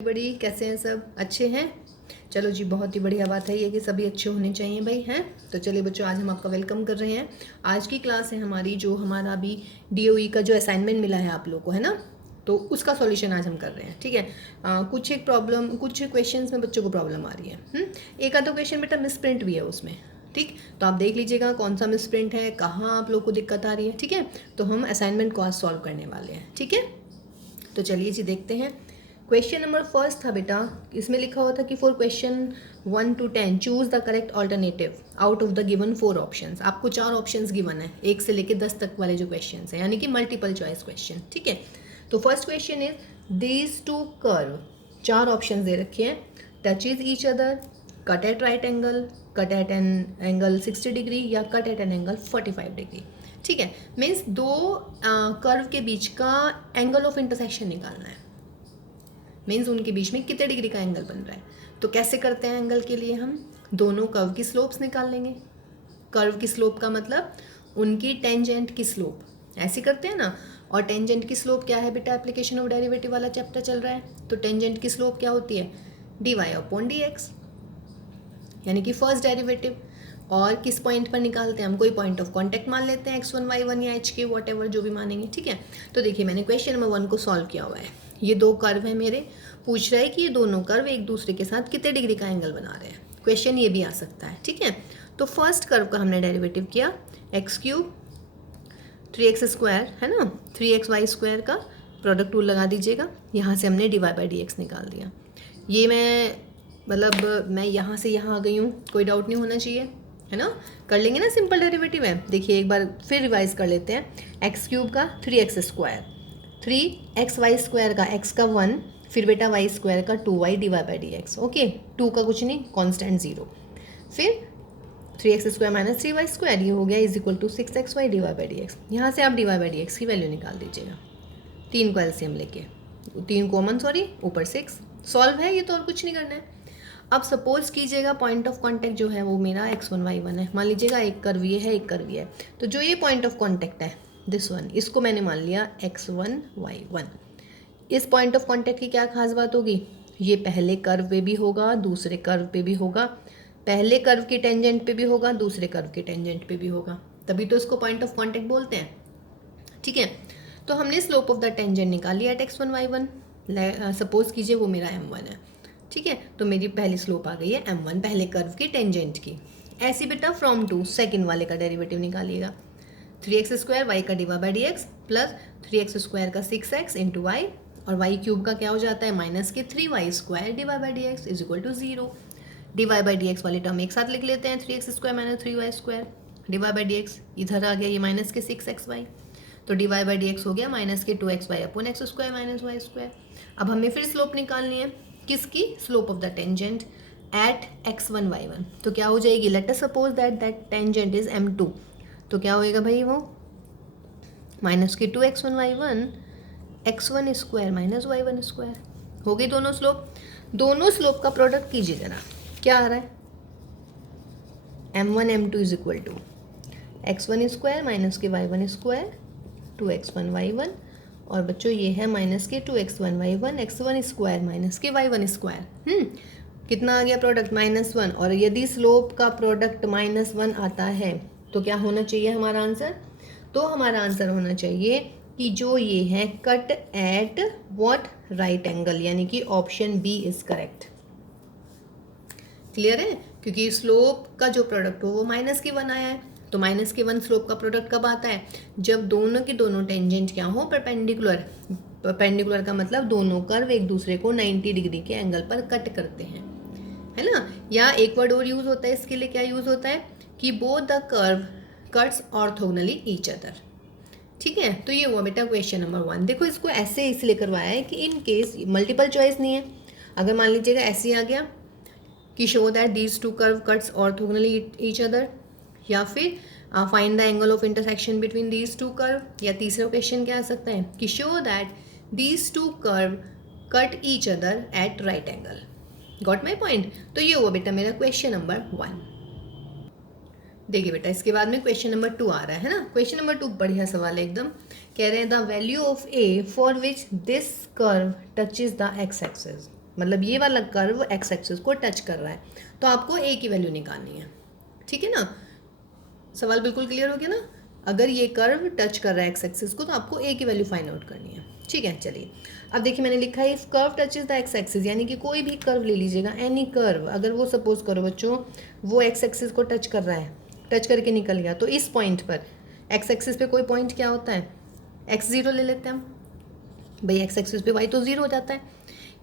बड़ी कैसे हैं? सब अच्छे हैं? चलो जी, बहुत ही बढ़िया बात है ये कि सभी अच्छे होने चाहिए भाई, हैं। तो चलिए बच्चों, आज हम आपका वेलकम कर रहे हैं। आज की क्लास है हमारी, जो हमारा अभी डीओई का जो असाइनमेंट मिला है आप लोग को, है ना, तो उसका सॉल्यूशन आज हम कर रहे हैं। ठीक है। कुछ क्वेश्चंस में बच्चों को प्रॉब्लम आ रही है। एक आधा क्वेश्चन बेटा मिस प्रिंट भी है उसमें। ठीक, तो आप देख लीजिएगा कौन सा मिस प्रिंट है, कहाँ आप लोग को दिक्कत आ रही है। ठीक है, तो हम असाइनमेंट को आज सॉल्व करने वाले हैं। ठीक है, तो चलिए जी देखते हैं। क्वेश्चन नंबर फर्स्ट था बेटा, इसमें लिखा हुआ था कि for question 1 to 10 choose the correct alternative out of the given 4 options. आपको 4 ऑप्शंस गिवन है, 1 से लेकर 10 तक वाले जो क्वेश्चन हैं, यानी कि मल्टीपल चॉइस क्वेश्चन। ठीक है, तो first question is these two curve, 4 option दे रखे हैं। Touch is each other, cut at right angle, cut at an angle 60 degree या cut at an angle 45 degree. ठीक है, मीन्स दो कर्व के बीच का एंगल ऑफ इंटरसेक्शन निकालना है। मीन्स उनके बीच में कितने डिग्री का एंगल बन रहा है। तो कैसे करते हैं एंगल के लिए? हम दोनों कर्व की स्लोप्स निकाल लेंगे। कर्व की स्लोप का मतलब उनकी टेंजेंट की स्लोप, ऐसे करते हैं ना। और टेंजेंट की स्लोप क्या है बेटा? एप्लीकेशन ऑफ डेरिवेटिव वाला चैप्टर चल रहा है, तो टेंजेंट की स्लोप क्या होती है? dy अपॉन dx, यानी कि फर्स्ट डेरिवेटिव। और किस पॉइंट पर निकालते हैं हम? कोई पॉइंट ऑफ कांटेक्ट मान लेते हैं, x1 y1 या h के, वॉट एवर जो भी मानेंगे। ठीक है, तो देखिए मैंने क्वेश्चन नंबर 1 को सॉल्व किया हुआ है। ये 2 कर्व है मेरे, पूछ रहा है कि ये दोनों कर्व एक दूसरे के साथ कितने डिग्री का एंगल बना रहे हैं। क्वेश्चन ये भी आ सकता है। ठीक है, तो फर्स्ट कर्व का हमने डेरिवेटिव किया, एक्स क्यूब 3x स्क्वायर है ना, 3xy² का प्रोडक्ट रूल लगा दीजिएगा। यहाँ से हमने dy बाई dx निकाल दिया। ये मैं यहाँ से यहाँ आ गई हूँ, कोई डाउट नहीं होना चाहिए, है ना। कर लेंगे ना, सिंपल डेरिवेटिव है। देखिए एक बार फिर रिवाइज कर लेते हैं। एक्स क्यूब का 3x स्क्वायर, 3xy² का x का 1, फिर बेटा y² का 2y dy by dx। Okay, 2 का कुछ नहीं, कॉन्स्टेंट 0, फिर 3x स्क्वायर माइनस 3y², ये हो गया is equal to 6xy dy by dx। यहाँ से आप dy बाई dx की वैल्यू निकाल दीजिएगा, 3 को एलसीएम लेके, 3 कॉमन, ऊपर 6। सॉल्व है ये तो, और कुछ नहीं करना है। अब सपोज कीजिएगा पॉइंट ऑफ कांटेक्ट जो है वो मेरा x1 y1 है। मान लीजिएगा एक कर्व ये है, एक कर्व ये है, तो जो ये पॉइंट ऑफ कांटेक्ट है दिस वन, इसको मैंने मान लिया x1 y1। इस पॉइंट ऑफ कांटेक्ट की क्या खास बात होगी? ये पहले कर्व पे भी होगा, दूसरे कर्व पे भी होगा, पहले कर्व की टेंजेंट पे भी होगा, दूसरे कर्व की टेंजेंट पे भी होगा, तभी तो इसको पॉइंट ऑफ कांटेक्ट बोलते हैं। ठीक है, तो हमने स्लोप ऑफ द टेंजेंट निकाल लिया एट x1 y1। सपोज कीजिए वो मेरा m1 है। ठीक है, तो मेरी पहली स्लोप आ गई है m1, पहले कर्व की टेंजेंट की। ऐसी बेटा फ्रॉम टू सेकेंड वाले का डेरिवेटिव निकालिएगा, 3x² y का dy by dx plus 3x² का 6x इंटू वाई, और y क्यूब का क्या हो जाता है? माइनस के 3y² dy by dx is equal to 0। dy by dx वाली टर्म एक साथ लिख लेते हैं, 3x² minus 3y² dy by dx, इधर आ गया ये माइनस के 6xy, तो dy बाई dx हो गया माइनस के 2xy upon x² minus y²। अब हमें फिर स्लोप निकालनी है, किसकी? Slope of the tangent eight x1 y1। तो क्या हो जाएगी? Let us suppose that tangent is m2, तो क्या होएगा भाई? वो माइनस के 2x1 y1 x1 square minus y1 square हो गई दोनों स्लोप। दोनों स्लोप का प्रोडक्ट कीजिए जरा, क्या आ रहा है? m1 m2 is equal to x1 square minus के y1 स्क्वायर 2x1 y1, और बच्चों ये है माइनस के 2x1 y1 x1 square minus के y1 स्क्वायर। कितना आ गया प्रोडक्ट? -1। और यदि स्लोप का प्रोडक्ट -1 आता है तो क्या होना चाहिए हमारा आंसर? तो हमारा आंसर होना चाहिए कि जो ये है cut at what? Right angle, यानी कि option B is correct. Clear है? क्योंकि स्लोप का जो प्रोडक्ट हो वो -1 आया है, तो -1 स्लोप का प्रोडक्ट कब आता है? जब दोनों की दोनों टेंजेंट क्या हो? परपेंडिकुलर। परपेंडिकुलर का मतलब दोनों कर्व एक दूसरे को 90 डिग्री के एंगल पर कट करते हैं, है ना। या एक वर्ड और यूज होता है इसके लिए, क्या यूज होता है? कि both the curve cuts orthogonally each other. ठीक है, तो ये हुआ बेटा क्वेश्चन नंबर 1। देखो इसको ऐसे इसलिए करवाया है कि इन केस मल्टीपल चॉइस नहीं है। अगर मान लीजिएगा ऐसे आ गया कि show that these two curve cuts orthogonally each other, या फिर find the angle of intersection between these two curve, या तीसरा क्वेश्चन क्या आ सकता है कि show that these two curve cut each other eight right angle. Got my point? तो ये हुआ बेटा मेरा क्वेश्चन नंबर 1। देखिए बेटा इसके बाद में क्वेश्चन नंबर 2 आ रहा है ना। क्वेश्चन नंबर 2 बढ़िया सवाल है एकदम। कह रहे हैं the value of A for which this curve touches the x axis. मतलब ये वाला कर्व एक्स एक्सिस को टच कर रहा है, तो आपको ए की वैल्यू निकालनी है। ठीक है ना, सवाल बिल्कुल क्लियर हो गया ना। अगर ये कर्व टच कर रहा है एक्स एक्सिस को तो आपको ए की वैल्यू फाइंड आउट करनी है। ठीक है, चलिए अब देखिए मैंने लिखा है if curve touches the x axis, यानी कि कोई भी कर्व ले लीजिएगा, एनी कर्व, अगर वो सपोज करो बच्चों वो एक्स एक्सिस को टच कर रहा है, टच करके निकल गया, तो इस पॉइंट पर एक्स एक्सिस पे कोई पॉइंट क्या होता है, एक्स जीरो ले लेते हैं हम भाई, एक्स एक्सिस पे वाई तो जीरो हो जाता है,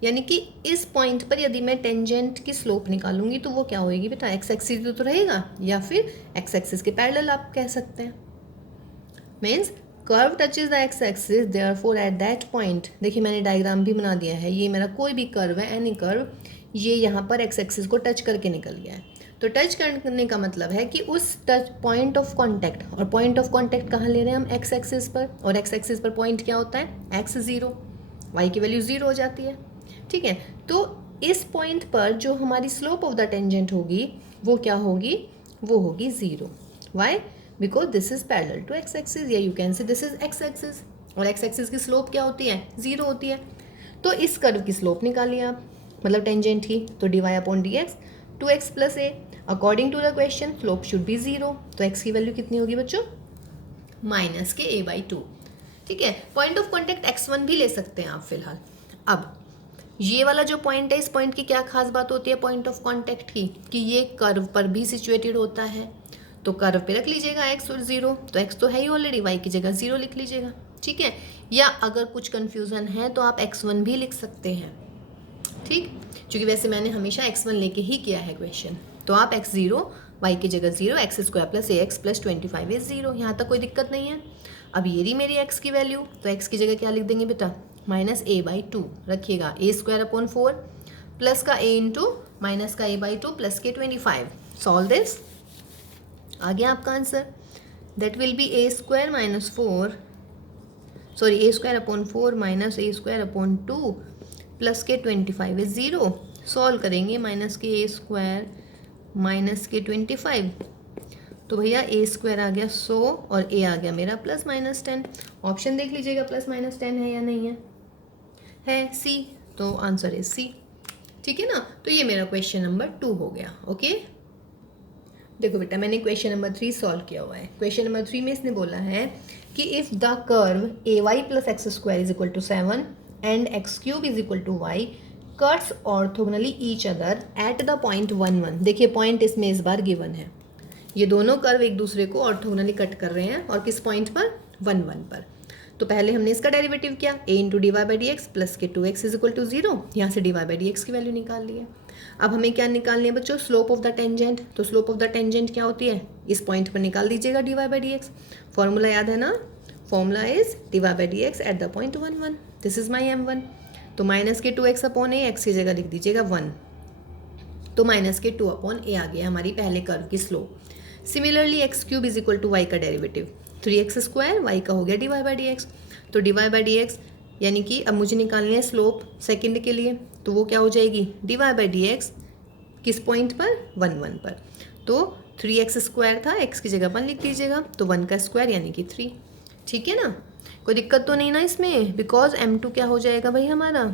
यानी कि इस पॉइंट पर यदि मैं टेंजेंट की स्लोप निकालूंगी तो वो क्या होएगी बेटा, एक्स एक्सिस तो रहेगा या फिर एक्स एक्सिस के पैरेलल आप कह सकते हैं। Means curve touches the x axis, therefore at that point, देखिए मैंने डायग्राम भी बना दिया है, ये मेरा कोई भी कर्व है, एनी कर्व, ये यहाँ पर एक्स एक्सिस को टच करके निकल गया है। तो टच करने का मतलब है कि उस टच पॉइंट ऑफ कांटेक्ट, और पॉइंट ऑफ कांटेक्ट कहाँ ले रहे हैं हम, एक्स एक्सिस पर, और एक्स एक्सिस पर पॉइंट क्या होता है, एक्स जीरो, वाई की वैल्यू जीरो हो जाती है। ठीक है, तो इस पॉइंट पर जो हमारी स्लोप ऑफ द टेंजेंट होगी वो क्या होगी, वो होगी zero. Why, because this is parallel to x axis, या you can say this is x axis, और एक्स एक्सिस की स्लोप क्या होती है, जीरो होती है। तो इस कर्व की स्लोप निकालिए आप, मतलब टेंजेंट की, तो d y upon d x, two x plus a, according to the question slope should be zero, तो एक्स की वैल्यू कितनी होगी बच्चों, माइनस के ए बाई टू। ठीक है, पॉइंट ऑफ कॉन्टेक्ट x1 भी ले सकते हैं आप फिलहाल। अब ये वाला जो पॉइंट है, इस पॉइंट की क्या खास बात होती है पॉइंट ऑफ कांटेक्ट की, कि ये कर्व पर भी सिचुएटेड होता है, तो कर्व पे रख लीजिएगा x और जीरो, तो x तो है ही ऑलरेडी, y की जगह जीरो लिख लीजिएगा। ठीक है, या अगर कुछ कंफ्यूजन है तो आप x1 भी लिख सकते हैं। ठीक, क्योंकि वैसे मैंने हमेशा x1 लेके ही किया है क्वेश्चन, तो आप x जीरो, y की जगह zero, x square plus A x plus 25 is zero, यहाँ तक कोई दिक्कत नहीं है। अब ये रही मेरी x की वैल्यू, तो x की जगह क्या लिख देंगे बेटा, माइनस ए बाई टू रखिएगा, ए स्क्वायर अपॉन 4 प्लस का ए इंटू माइनस का ए बाई टू प्लस के 25। सॉल्व दिस, आ गया आपका answer, that will B A square minus 4, sorry A square upon 4 minus A square upon 2 plus के 25 इज जीरो। सॉल्व करेंगे, minus के ए square minus के 25, तो भैया ए स्क्वायर आ गया 100 और ए आ गया मेरा प्लस माइनस 10। ऑप्शन देख लीजिएगा प्लस माइनस 10 है या नहीं है सी, तो आंसर इज सी। ठीक है ना, तो ये मेरा क्वेश्चन नंबर 2 हो गया। ओके, देखो बेटा मैंने क्वेश्चन नंबर 3 सॉल्व किया हुआ है। क्वेश्चन नंबर 3 में इसने बोला है कि if the curve a y plus x square is equal to 7 and x cube is equal to y cuts orthogonally each other at the point 1 1। देखिए पॉइंट इसमें इस बार गिवन है, ये दोनों कर्व एक दूसरे को ऑर्थोगोनली कट कर रहे हैं, और किस पॉइंट पर, 1 1 पर। तो पहले हमने इसका डेरिवेटिव किया, a into d y by d x plus के 2x is equal to zero, यहाँ से d y by d x की वैल्यू निकाल ली है। अब हमें क्या निकालनी है बच्चों, स्लोप ऑफ द टेंजेंट। तो स्लोप ऑफ द टेंजेंट क्या होती है, इस पॉइंट पर निकाल दीजिएगा d y by d x. Formula याद है ना, formula is d y by d x at the point 1 1, this is my m1। तो माइनस के 2x अपॉन ए, एक्स की जगह लिख दीजिएगा 1, तो माइनस के 2 अपॉन ए आ गया हमारी पहले कर्व की slope. Similarly x cube is equal to y का डेरिवेटिव 3x स्क्वायर, वाई का हो गया d y by d x. तो d y by d x यानी कि अब मुझे निकालनी है स्लोप सेकंड के लिए, तो वो क्या हो जाएगी, d y by d x किस पॉइंट पर, 1 1 पर। तो 3x स्क्वायर था, x की जगह 1 लिख लीजिएगा, तो 1 का स्क्वायर यानी कि 3। ठीक है ना, कोई दिक्कत तो नहीं ना इसमें, बिकॉज m2 क्या हो जाएगा भाई हमारा,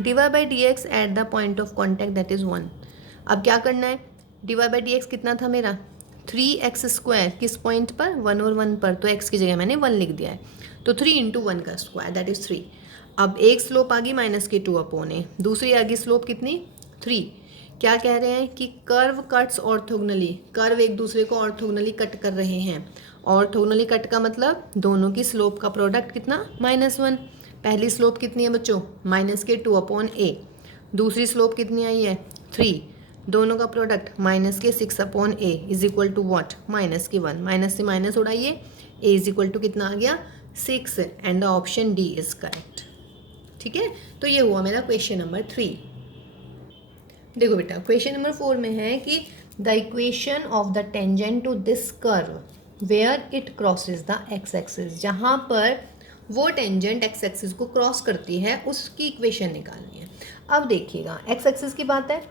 d y by d x at the point of contact that is 1। अब क्या करना है, d y by d x कितना था मेरा, 3x स्क्वायर, किस पॉइंट पर, 1 और 1 पर, तो x की जगह मैंने 1 लिख दिया है, तो 3 इंटू 1 का स्क्वायर दैट इज़ 3। अब एक स्लोप आ गई माइनस के 2 अपॉन ए, दूसरी आ गई स्लोप कितनी, 3। क्या कह रहे हैं कि कर्व कट्स ऑर्थोगोनली, कर्व एक दूसरे को ऑर्थोगोनली कट कर रहे हैं। ऑर्थोगोनली कट का मतलब दोनों की स्लोप का प्रोडक्ट कितना, -1। पहली स्लोप कितनी है बच्चों, माइनस के 2 अपॉन ए, दूसरी स्लोप कितनी आई है, 3, दोनों का प्रोडक्ट माइनस के 6 upon a is equal to what, minus के 1, माइनस से माइनस उड़ाइए, ए इज इक्वल टू कितना आ गया, 6, and the option D is correct. ठीक है, तो ये हुआ मेरा क्वेश्चन नंबर 3। देखो बेटा क्वेश्चन नंबर 4 में है कि the equation of the tangent to this curve where it crosses the x axis, जहाँ पर वो टेंजेंट एक्स एक्सिस को क्रॉस करती है उसकी इक्वेशन निकालनी है। अब देखिएगा एक्स एक्सिस की बात है,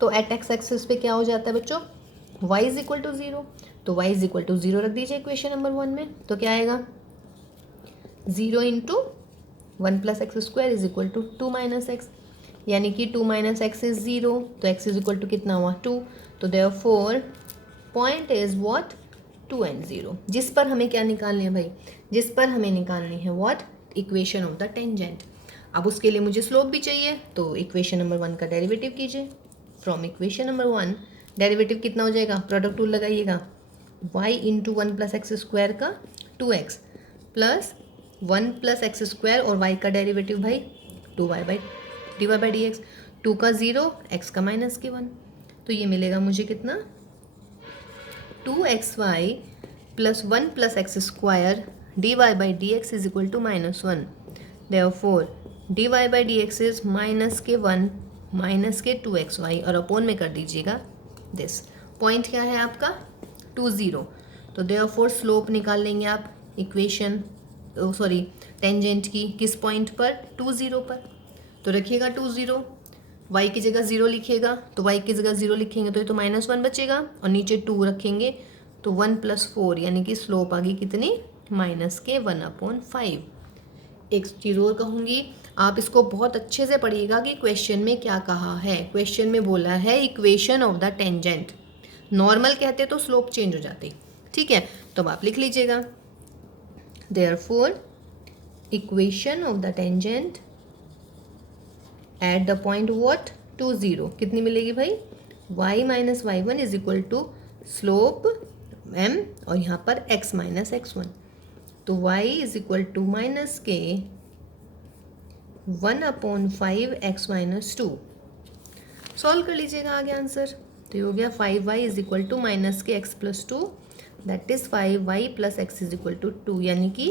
तो एट एक्स एक्सिस पे क्या हो जाता है बच्चों, y इज इक्वल टू 0, तो y इज इक्वल टू 0 रख दीजिए इक्वेशन नंबर 1 में, तो क्या आएगा 0 into 1 plus x square is equal to 2 minus x. यानी कि 2 माइनस एक्स इज़ 0, तो एक्स इज इक्वल टू कितना हुआ 2, तो therefore point is what 2 and 0, जिस पर हमें क्या निकालनी है भाई, जिस पर हमें निकालनी है what equation of the tangent. अब उसके लिए मुझे स्लोप भी चाहिए, तो इक्वेशन नंबर 1 का डेरिवेटिव कीजिए। फ्रॉम इक्वेशन नंबर 1 डेरिवेटिव कितना हो जाएगा, प्रोडक्ट रूल लगाइएगा, y into 1 plus x square का 2x plus 1 plus x square और y का डेरिवेटिव भाई 2y बाई डी एक्स, 2 का 0 x का माइनस के 1, तो ये मिलेगा मुझे कितना 2xy plus 1 plus x square dy by d x is equal to -1, therefore dy by d x is minus के 1 माइनस के 2xy और अपोन में कर दीजिएगा दिस। पॉइंट क्या है आपका 2 0, तो देयरफॉर स्लोप निकाल लेंगे आप इक्वेशन सॉरी टेंजेंट की किस पॉइंट पर 2 0 पर, तो रखिएगा 2 0, y की जगह 0 लिखिएगा, तो y की जगह 0 लिखेंगे तो ये तो -1 बचेगा और नीचे 2 रखेंगे तो 1 + 4 यानी कि स्लोप आ गई कितनी -1/5। एक चीज़ और कहूँगी, आप इसको बहुत अच्छे से पढ़िएगा कि क्वेश्चन में क्या कहा है। क्वेश्चन में बोला है equation of the tangent, normal कहते तो स्लोप चेंज हो जाती, ठीक है, तो अब आप लिख लीजिएगा therefore equation of the tangent at the point what 2 0 कितनी मिलेगी भाई y minus y1 is equal to slope m और यहाँ पर x माइनस x1, तो y is equal to minus के 1/5 x माइनस 2। सॉल्व कर लीजिएगा आगे आंसर, तो ये हो गया 5y is equal to minus के x plus 2, that is 5y plus x is equal to 2, यानी कि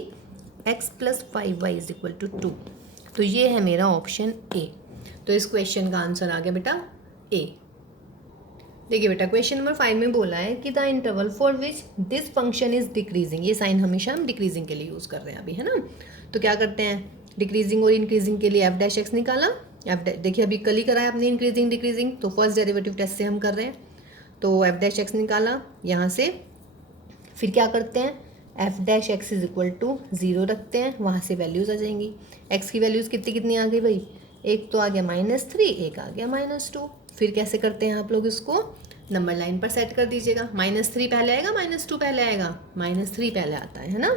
x plus 5y is equal to 2। तो ये है मेरा ऑप्शन ए। तो इस क्वेश्चन का आंसर आ गया बेटा ए। देखिए बेटा क्वेश्चन नंबर 5 में बोला है कि the interval for which this function is decreasing, ये साइन हमेशा हम डिक्रीजिंग के लिए यूज़ कर रहे हैं अभी, है ना। तो क्या करते हैं, डिक्रीजिंग और इंक्रीजिंग के लिए f' निकाला, देखिए अभी कल ही कराया अपनी इंक्रीजिंग डिक्रीजिंग, तो फर्स्ट डेरिवेटिव टेस्ट से हम कर रहे हैं, तो f' निकाला यहाँ से, फिर क्या करते हैं f' इज इक्वल टू 0 रखते हैं, वहाँ से वैल्यूज़ आ जाएंगी। x की वैल्यूज़ कितनी कितनी आ गई भाई, एक तो आ गया -3, एक आ गया -2। फिर कैसे करते हैं आप लोग इसको, नंबर लाइन पर सेट कर दीजिएगा, -3 पहले आएगा -2 पहले आएगा, -3 पहले आता है ना,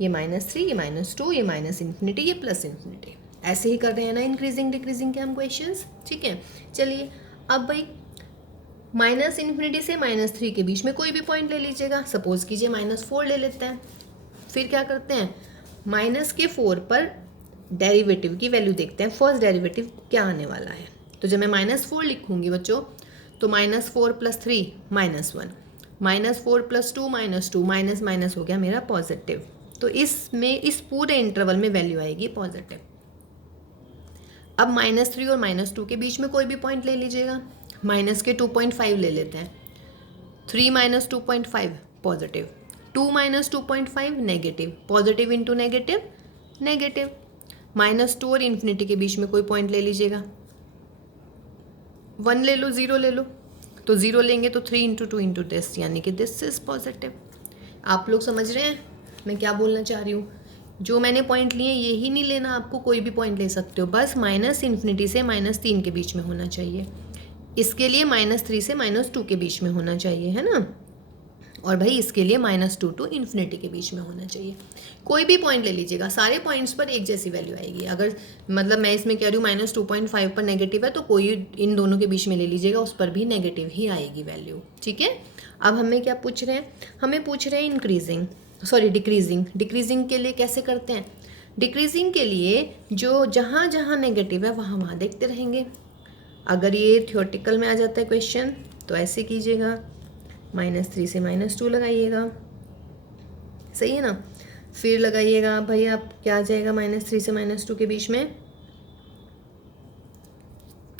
ये -3 ये -2 ये -∞ ये +∞, ऐसे ही कर रहे हैं ना इंक्रीजिंग डिक्रीजिंग के हम क्वेश्चंस, ठीक है। चलिए अब भाई -∞ से -3 के बीच में कोई भी पॉइंट ले लीजिएगा, सपोज कीजिए -4 ले लेते हैं। फिर क्या करते हैं, -4 पर डेरिवेटिव की वैल्यू देखते हैं, फर्स्ट डेरिवेटिव क्या आने वाला है। तो जब मैं -4 लिखूंगी बच्चों, तो -4 + 3 -1, -4 + 2 -2, माइनस माइनस हो गया मेरा पॉजिटिव, तो इसमें इस पूरे इंटरवल में वैल्यू आएगी पॉजिटिव। अब -3 और -2 के बीच में कोई भी पॉइंट ले लीजिएगा, माइनस के 2.5 ले लेते हैं, 3 - 2.5 positive, 2 - 2.5 negative, positive into negative negative, -2 और इन्फिनिटी के बीच में कोई पॉइंट ले लीजिएगा, 1 ले लो 0 ले लो, तो 0 लेंगे तो 3 × 2 × दिस, यानी कि दिस इज पॉजिटिव। आप लोग समझ रहे हैं मैं क्या बोलना चाह रही हूँ, जो मैंने पॉइंट लिए यही नहीं लेना, आपको कोई भी पॉइंट ले सकते हो, बस -∞ से -3 के बीच में होना चाहिए, इसके लिए -3 से -2 के बीच में होना चाहिए, है ना, और भाई इसके लिए -2 to ∞ के बीच में होना चाहिए। कोई भी पॉइंट ले लीजिएगा, सारे पॉइंट्स पर एक जैसी वैल्यू आएगी। अगर मतलब मैं इसमें कह रही हूँ -2.5 पर नेगेटिव है, तो कोई इन दोनों के बीच में ले लीजिएगा, उस पर भी नेगेटिव ही आएगी वैल्यू, ठीक है। अब हमें क्या पूछ रहे हैं, हमें पूछ रहे हैं डिक्रीजिंग। डिक्रीजिंग के लिए कैसे करते हैं, डिक्रीजिंग के लिए जो जहाँ जहाँ नेगेटिव है वहाँ वहाँ देखते रहेंगे। अगर ये थियोरेटिकल में आ जाता है क्वेश्चन, तो ऐसे कीजिएगा, -3 से -2 लगाइएगा, सही है ना। फिर लगाइएगा भाई आप, क्या आ जाएगा -3 से -2 के बीच में,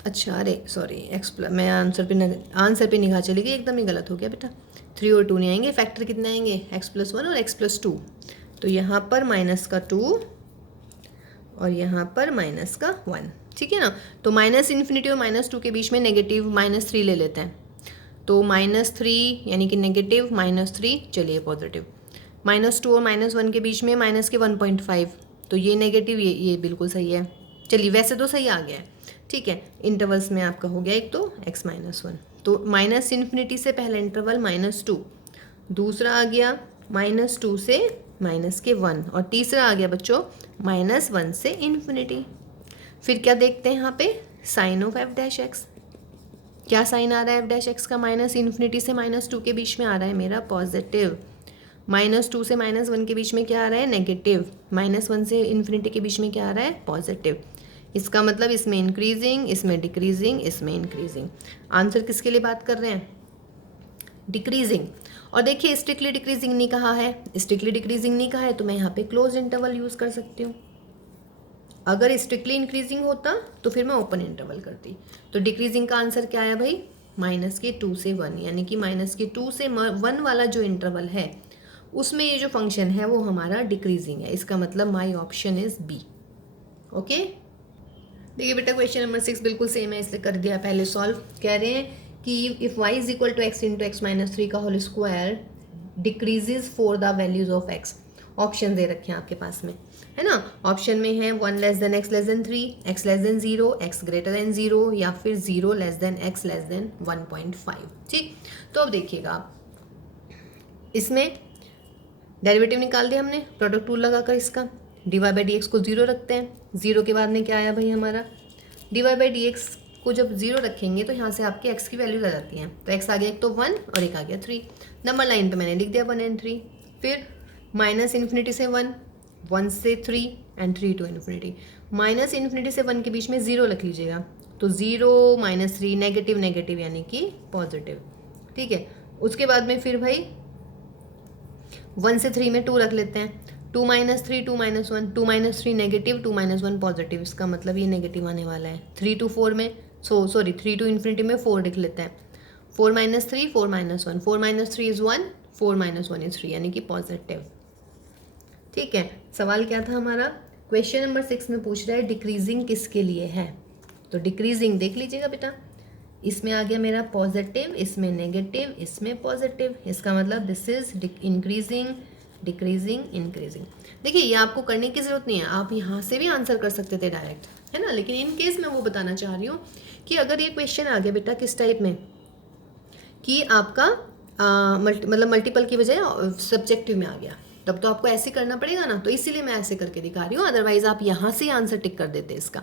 अच्छा अरे सॉरी मैं आंसर पे निगाह चली गई, एकदम ही गलत हो गया बेटा, 3 और 2 नहीं आएंगे, फैक्टर कितने आएंगे x+1 और x+2, तो यहाँ पर -2 और यहाँ पर -1, ठीक है ना। तो -∞ और -2 के बीच में नेगेटिव -3 ले लेते हैं, तो -3 यानी कि नेगेटिव -3, चलिए पॉजिटिव, -2 और -1 के बीच में -1.5, तो ये नेगेटिव, ये बिल्कुल सही है, चलिए वैसे तो सही आ गया है, ठीक है, इंटरवल्स में आपका हो गया एक तो x-1, तो माइनस इन्फिनिटी से पहला इंटरवल -2, दूसरा आ गया -2 से -1 और तीसरा आ गया बच्चों -1 से इन्फिनिटी। फिर क्या देखते हैं यहाँ पे साइन ऑफ f'(x), क्या साइन आ रहा है f'(x) का? माइनस इन्फिनिटी से -2 के बीच में आ रहा है मेरा पॉजिटिव, -2 से -1 के बीच में क्या आ रहा है नेगेटिव, -1 से इन्फिनिटी के बीच में क्या आ रहा है पॉजिटिव। इसका मतलब इसमें इंक्रीजिंग, इसमें डिक्रीजिंग, इसमें इंक्रीजिंग। आंसर किसके लिए बात कर रहे हैं? डिक्रीजिंग। और देखिए स्ट्रिक्टली डिक्रीजिंग नहीं कहा है, स्ट्रिक्टली डिक्रीजिंग नहीं कहा है तो मैं यहाँ पे क्लोज इंटरवल यूज़ कर सकती हूँ। अगर स्ट्रिक्टली इंक्रीजिंग होता तो फिर मैं ओपन इंटरवल करती। तो डिक्रीजिंग का आंसर क्या है भाई? -2 से 1, यानी कि -2 से 1 वाला जो इंटरवल है उसमें ये जो फंक्शन है वो हमारा डिक्रीजिंग है। इसका मतलब माई ऑप्शन इज बी। ओके, देखिए बेटा क्वेश्चन नंबर 6 बिल्कुल सेम है, इसलिए कर दिया पहले सॉल्व। कह रहे हैं कि if y is equal to x into x minus 3 का whole square decreases for the values of x। Option दे रखे हैं आपके पास में, है ना? ऑप्शन में है 1 less than x less than 3, x less than 0, x greater than 0 या फिर 0 less than x less than 1.5। ठीक, तो अब देखिएगा इसमें डेरिवेटिव निकाल दिया हमने प्रोडक्ट रूल लगाकर। इसका dy बाई डी एक्स को 0 रखते हैं। 0 के बाद में क्या आया भाई हमारा? dy बाई डी एक्स को जब 0 रखेंगे तो यहाँ से आपके x की वैल्यूज आ जाती हैं। तो x आ गया एक तो 1 और एक आ गया 3। नंबर लाइन पे मैंने लिख दिया 1 एंड 3। फिर माइनस इन्फिनिटी से 1, 1 से 3 and 3 to infinity. Minus infinity से 1 के बीच में 0 रख लीजिएगा, तो 0 -3 नेगेटिव नेगेटिव यानी कि पॉजिटिव। ठीक है, उसके बाद में फिर भाई 1 से 3 में 2 रख लेते हैं। 2 - 3 2 - 1, 2 - 3 नेगेटिव, 2 - 1 पॉजिटिव। इसका मतलब ये नेगेटिव आने वाला है। 3 to 4 में 3 टू इन्फिनिटी में 4 लिख लेते हैं। 4 - 3 4 - 1, 4 - 3 इज़ 1, 4 - 1 इज़ 3 यानी कि पॉजिटिव। ठीक है, सवाल क्या था हमारा? क्वेश्चन नंबर 6 में पूछ रहा है डिक्रीजिंग किसके लिए है। तो डिक्रीजिंग देख लीजिएगा बेटा, इसमें आ गया मेरा पॉजिटिव, इसमें नेगेटिव, इसमें पॉजिटिव। इसका मतलब this is increasing decreasing increasing. देखिए ये आपको करने की ज़रूरत नहीं है, आप यहाँ से भी आंसर कर सकते थे डायरेक्ट, है ना? लेकिन इन केस मैं वो बताना चाह रही हूँ कि अगर ये क्वेश्चन आ गया बेटा किस टाइप में कि आपका मतलब मल्टीपल की बजाय सब्जेक्टिव में आ गया, तब तो आपको ऐसे करना पड़ेगा ना। तो इसीलिए मैं ऐसे करके दिखा रही हूँ, अदरवाइज आप यहाँ से आंसर टिक कर देते इसका।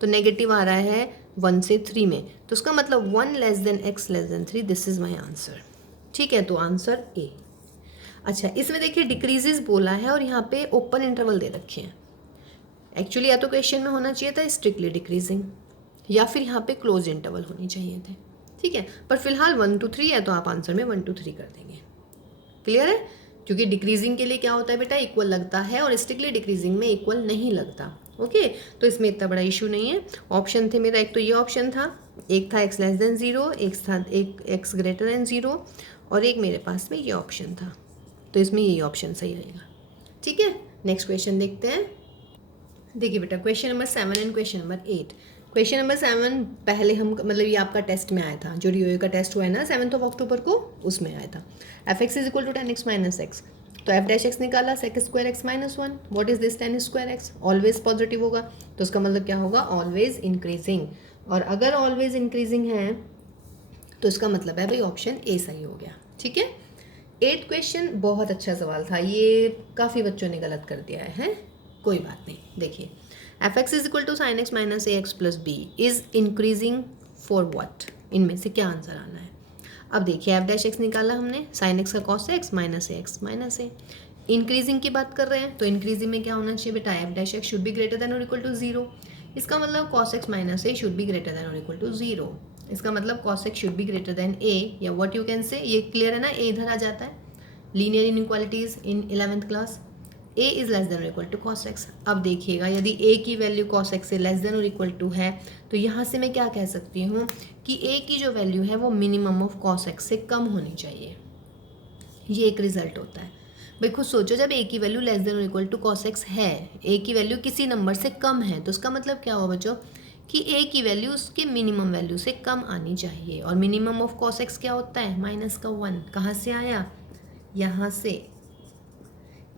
तो नेगेटिव आ रहा है 1 से 3 में, तो उसका मतलब 1 less than x less than 3, this is my answer. ठीक है, तो आंसर ए। अच्छा, इसमें देखिए डिक्रीजेज बोला है और यहाँ पे ओपन इंटरवल दे रखे हैं। एक्चुअली या तो क्वेश्चन में होना चाहिए था स्ट्रिक्टली डिक्रीजिंग या फिर यहाँ पे क्लोज इंटरवल होने चाहिए थे। ठीक है, पर फिलहाल 1 to 3 है तो आप आंसर में 1 to 3 कर देंगे। क्लियर है? क्योंकि डिक्रीजिंग के लिए क्या होता है बेटा, इक्वल लगता है और स्ट्रिक्टली डिक्रीजिंग में इक्वल नहीं लगता। ओके, तो इसमें इतना बड़ा इशू नहीं है। ऑप्शन थे मेरा, एक तो ये ऑप्शन था, एक था x लेस देन 0, एक था एक x ग्रेटर देन 0 और एक मेरे पास में ये ऑप्शन था। तो इसमें यही ऑप्शन सही रहेगा। ठीक है, नेक्स्ट क्वेश्चन देखते हैं। देखिए बेटा question number 7 and question number 8। Question number 7 पहले हम मतलब ये आपका टेस्ट में आया था, जो डीओए का टेस्ट हुआ है ना 7 अक्टूबर को, उसमें आया था। fx is equal to 10x minus x, तो f' निकाला sec square x minus 1। What is this 10 square x? Always positive होगा, तो उसका मतलब क्या होगा? Always increasing. और अगर ऑलवेज इंक्रीजिंग है तो इसका मतलब है भाई ऑप्शन ए सही हो गया। ठीक है, 8 क्वेश्चन बहुत अच्छा सवाल था, ये काफ़ी बच्चों ने गलत कर दिया है, कोई बात नहीं। देखिए fx is equal to sine x minus a x plus b is increasing for what? इनमें से क्या आंसर आना है? अब देखिए f' निकाला हमने, साइन एक्स का cos x minus a x minus A. Increasing की बात कर रहे हैं तो इंक्रीजिंग में क्या होना चाहिए बेटा? f' should be greater than और इक्वल टू 0। इसका मतलब cos x minus A should be greater than और इक्वल टू 0। इसका मतलब cos x should be greater than a, या व्हाट यू कैन से, ये क्लियर है ना, a इधर आ जाता है। Linear inequalities in 11th class, a is less than और इक्वल टू cos x। अब देखिएगा यदि a की वैल्यू cos x से लेस देन और इक्वल टू है तो यहाँ से मैं क्या कह सकती हूँ कि a की जो वैल्यू है वो मिनिमम ऑफ cos x से कम होनी चाहिए। ये एक रिजल्ट होता है भाई, खुद सोचो, जब a की वैल्यू लेस देन और इक्वल टू cos x है, a की वैल्यू किसी नंबर से कम है, तो उसका मतलब क्या हुआ बच्चों कि a की वैल्यू उसके मिनिमम वैल्यू से कम आनी चाहिए। और मिनिमम ऑफ cos x क्या होता है? माइनस का 1। कहाँ से आया? यहाँ से,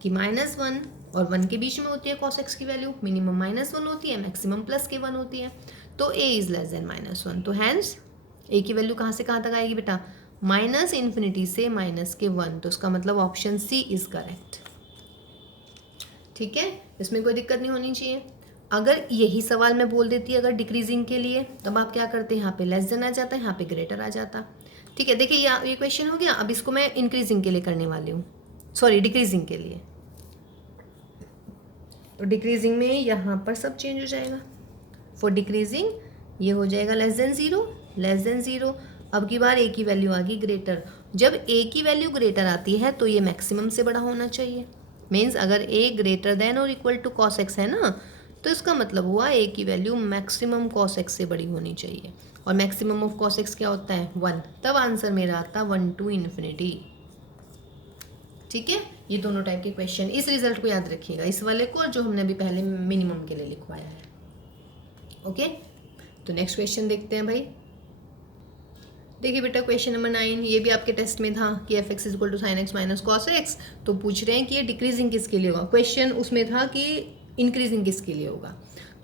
कि -1 और 1 के बीच में होती है cos x की वैल्यू, मिनिमम -1 होती है, मैक्सिमम +k1 होती है। तो a इज़ लेस देन -1, तो हैंस a की वैल्यू कहाँ से कहाँ तक आएगी बेटा, -∞ से -1, तो उसका मतलब ऑप्शन सी इज़ करेक्ट। ठीक है, इसमें कोई दिक्कत नहीं होनी चाहिए। अगर यही सवाल मैं बोल देती अगर डिक्रीजिंग के लिए, तब आप क्या करते, यहाँ पे लेस देन आ जाता है, यहाँ पे ग्रेटर आ जाता। ठीक है, देखिए ये क्वेश्चन हो गया। अब इसको मैं इंक्रीजिंग के लिए करने वाली हूँ, सॉरी डिक्रीजिंग के लिए। तो डिक्रीजिंग में यहाँ पर सब चेंज हो जाएगा। फॉर डिक्रीजिंग ये हो जाएगा लेस देन ज़ीरो। अब की बार ए की वैल्यू आ गई ग्रेटर। जब ए की वैल्यू ग्रेटर आती है तो ये मैक्सिमम से बड़ा होना चाहिए। मीन्स अगर ए ग्रेटर देन और इक्वल टू कॉस एक्स है ना, तो इसका मतलब हुआ ए की वैल्यू मैक्सिमम कॉस एक्स से बड़ी होनी चाहिए। और मैक्सिमम ऑफ कॉस एक्स क्या होता है, 1। तब आंसर मेरा आता 1 to ∞। ठीक है, ये दोनों टाइप के क्वेश्चन, इस रिजल्ट को याद रखिएगा, इस वाले को जो हमने अभी पहले मिनिमम के लिए लिखवाया है। ओके, तो नेक्स्ट क्वेश्चन देखते हैं भाई। देखिए बेटा क्वेश्चन नंबर 9, ये भी आपके टेस्ट में था कि f x is equal to sine x minus cos x. तो पूछ रहे हैं कि ये डिक्रीजिंग किसके लिए होगा। क्वेश्चन उसमें था कि इंक्रीजिंग किसके लिए होगा,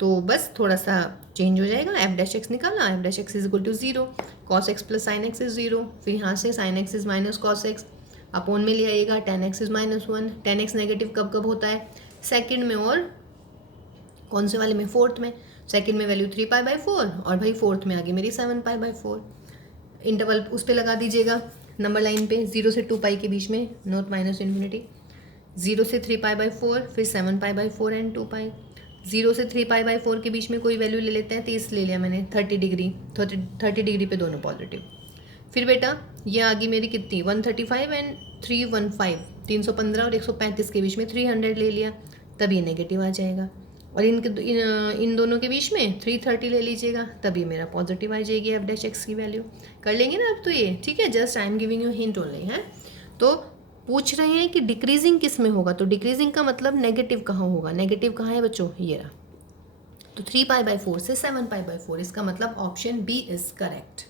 तो बस थोड़ा सा चेंज हो जाएगा। एफ डैश एक्स निकाला, f dash x is equal to 0, cos x plus sine x is 0, फिर यहाँ से sine x is minus cos x, upon में ले आइएगा tan x is -1। tan x negative कब कब होता है, सेकंड में और कौन से वाले में, फोर्थ में। सेकंड में वैल्यू 3π/4 और भाई फोर्थ में आ गई मेरी 7π/4। इंटरवल उस पर लगा दीजिएगा नंबर लाइन पे, 0 से 2π के बीच में, नॉट -∞। 0 से 3π/4, फिर 7π/4 एंड 2π। 0 से 3π/4 के बीच में कोई वैल्यू ले लेते हैं, 30 ले लिया मैंने, 30 डिग्री पे दोनों पॉजिटिव। फिर बेटा ये आ गई मेरी कितनी, 135 एंड 315, 315 और 135 के बीच में 300 ले लिया, तब ये नेगेटिव आ जाएगा। और इन दोनों के बीच में 330 ले लीजिएगा, तब ये मेरा पॉजिटिव आ जाएगी एफ डैश एक्स की वैल्यू। कर लेंगे ना अब तो ये, ठीक है, just I am giving you hint only है। तो पूछ रहे हैं कि डिक्रीजिंग किस में होगा, तो डिक्रीजिंग का मतलब नेगेटिव कहाँ होगा। नेगेटिव कहाँ है बच्चों, ये रहा। तो 3π/4 से 7π/4, इसका मतलब ऑप्शन बी इज करेक्ट।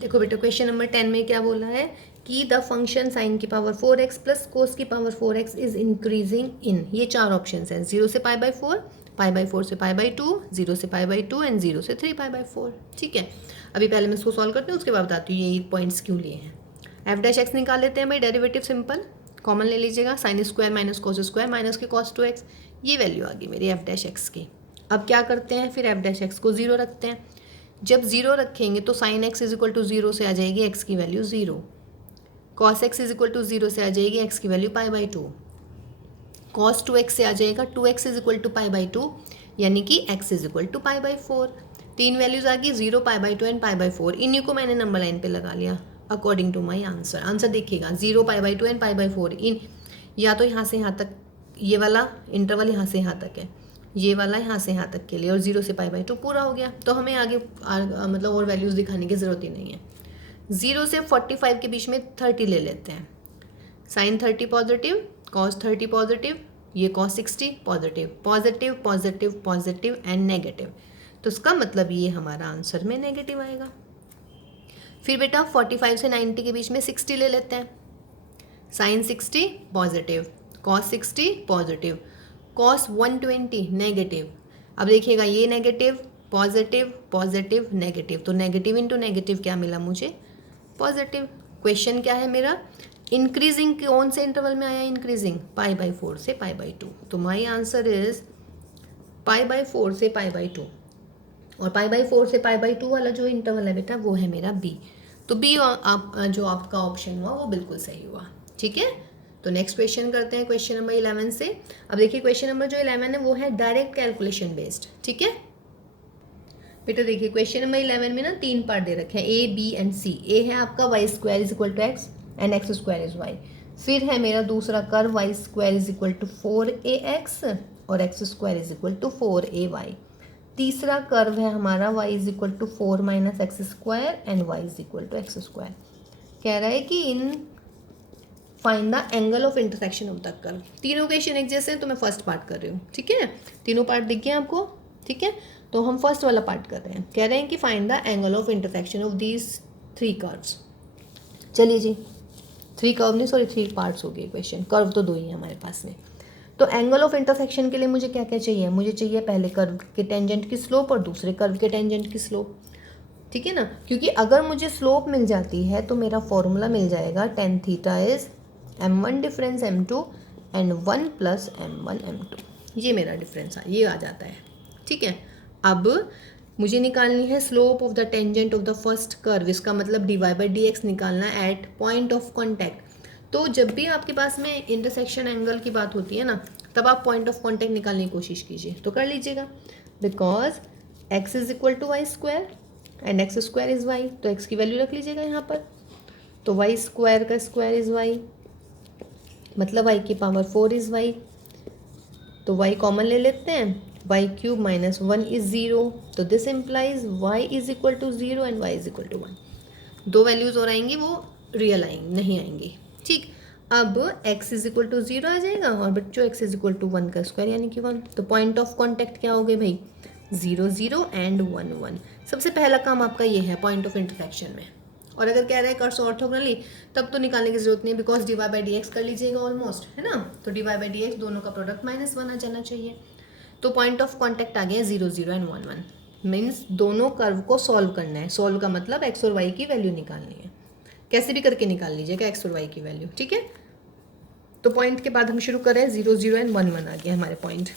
देखो बेटा क्वेश्चन नंबर 10 में क्या बोला है कि द फंक्शन साइन की पावर 4x प्लस कोस की power 4x is increasing in, ये 4 ऑप्शन हैं, 0 से π/4, π/4 से π/2, 0 से π/2 एंड 0 से 3π/4। ठीक है, अभी पहले मैं इसको सॉल्व करती हूँ, उसके बाद बताती हूँ ये पॉइंट्स क्यों लिए हैं। एफ डैश एक्स निकाल लेते हैं भाई, डेरिवेटिव सिंपल कॉमन ले लीजिएगा, sine square minus cos square minus के cos 2x, ये वैल्यू आ गई मेरी एफ डैश एक्स की। अब क्या करते हैं, फिर एफ डैश एक्स को 0 रखते हैं। जब 0 रखेंगे तो sine x is equal to 0 से आ जाएगी एक्स की value 0, cos x is equal to 0 से आ जाएगी एक्स की वैल्यू π/2, कॉस 2x से आ जाएगा 2x इज इक्वल टू π/2, यानी कि x is equal to π/4। 3 values आ गई, 0, π/2 एंड π/4। इन्हीं को मैंने नंबर लाइन पे लगा लिया according to my answer. Answer देखिएगा 0, π/2 एंड π/4, इन या तो यहाँ से यहाँ तक, ये वाला इंटरवल यहाँ से यहाँ तक है, ये वाला यहाँ से यहाँ तक के लिए, और 0 से π/2 पूरा हो गया। तो हमें आगे मतलब और वैल्यूज़ दिखाने की ज़रूरत ही नहीं है। 0 से 45 के बीच में 30 ले लेते हैं, साइन 30 पॉजिटिव, कॉस 30 पॉजिटिव, ये cos 60 positive, positive positive positive and negative, तो इसका मतलब ये हमारा आंसर में नेगेटिव आएगा। फिर बेटा 45 से 90 के बीच में 60 ले लेते हैं, sine 60 positive, cos 60 positive, cos 120 negative. अब देखिएगा ये नेगेटिव पॉजिटिव पॉजिटिव नेगेटिव, तो नेगेटिव इंटू नेगेटिव क्या मिला मुझे, पॉजिटिव। क्वेश्चन क्या है मेरा, इंक्रीजिंग कौन से इंटरवल में आया, इंक्रीजिंग π/4 से π/2, तो माई आंसर इज π/4 से π/2, और π/4 से π/2 वाला जो इंटरवल है बेटा वो है मेरा बी। तो बी जो आपका ऑप्शन हुआ वो बिल्कुल सही हुआ। ठीक है, तो नेक्स्ट क्वेश्चन करते हैं, क्वेश्चन नंबर 11 से। अब देखिए क्वेश्चन नंबर जो 11 है वो है डायरेक्ट कैलकुलेशन बेस्ड। ठीक है बेटा, देखिए क्वेश्चन नंबर 11 में ना 3 पार्ट दे रखे हैं, ए बी एंड सी। ए है आपका y² is equal to x and x² is y। फिर है मेरा दूसरा curve y² is equal to 4ax और x² is equal to 4ay। तीसरा कर्व है हमारा y is equal to 4 minus x² and y is equal to x²। कह रहा है कि इन find the angle of intersection of the curve. तीनों क्वेश्चन एक जैसे हैं, तो मैं फर्स्ट पार्ट कर रही हूँ। ठीक है, तीनों पार्ट दिख गए आपको। ठीक है, तो हम फर्स्ट वाला पार्ट कर रहे हैं। कह रहे हैं कि find the angle of intersection of these 3 curves. चलिए जी, 3 कर्व नहीं, सॉरी 3 पार्ट्स हो गए क्वेश्चन, कर्व तो 2 ही है हमारे पास में। तो एंगल ऑफ इंटरसेक्शन के लिए मुझे क्या क्या चाहिए, मुझे चाहिए पहले कर्व के टेंजेंट की स्लोप और दूसरे कर्व के टेंजेंट की स्लोप, ठीक है ना, क्योंकि अगर मुझे स्लोप मिल जाती है तो मेरा फॉर्मूला मिल जाएगा tan theta is m1 difference m2 and 1 plus m1 m2, ये मेरा डिफरेंस ये आ जाता है, ठीक है। अब मुझे निकालनी है slope of the tangent of the first curve, इसका मतलब dy बाई dx निकालना है एट पॉइंट ऑफ कॉन्टैक्ट। तो जब भी आपके पास में इंटरसेक्शन एंगल की बात होती है ना, तब आप पॉइंट ऑफ कॉन्टैक्ट निकालने की कोशिश कीजिए, तो कर लीजिएगा, because x is equal to y square and x square is y, तो x की वैल्यू रख लीजिएगा यहाँ पर, तो वाई स्क्वायर का स्क्वायर इज वाई, मतलब y की पावर 4 इज वाई, तो y कॉमन ले लेते हैं, वाई क्यूब माइनस 1 इज 0, तो this implies y is equal to 0 and y is equal to 1। दो वैल्यूज और आएंगी, वो रियल आएंगी नहीं आएंगी, ठीक। अब x इज इक्वल टू 0 आ जाएगा और बच्चों x इज इक्वल टू 1 का स्क्वायर यानी कि 1, तो पॉइंट ऑफ कॉन्टैक्ट क्या हो गए भाई, 0 0 एंड 1 1। सबसे पहला काम आपका ये है पॉइंट ऑफ इंटरसेक्शन में। और अगर कह रहे हैं कर्व्स ऑर्थोगोनली, तब तो निकालने की जरूरत नहीं है, because d y by d x कर लीजिएगा ऑलमोस्ट, है ना, तो d y by d x दोनों का प्रोडक्ट -1 आ जाना चाहिए। तो पॉइंट ऑफ कॉन्टैक्ट आ गया 0 0 एंड 1 1, मीन्स दोनों कर्व को सॉल्व करना है। सॉल्व का मतलब एक्स और वाई की वैल्यू निकालनी है, कैसे भी करके निकाल लीजिएगा एक्स और वाई की वैल्यू, ठीक है। तो पॉइंट के बाद हम शुरू करें, 0 0 एंड 1 1 आ गया हमारे पॉइंट।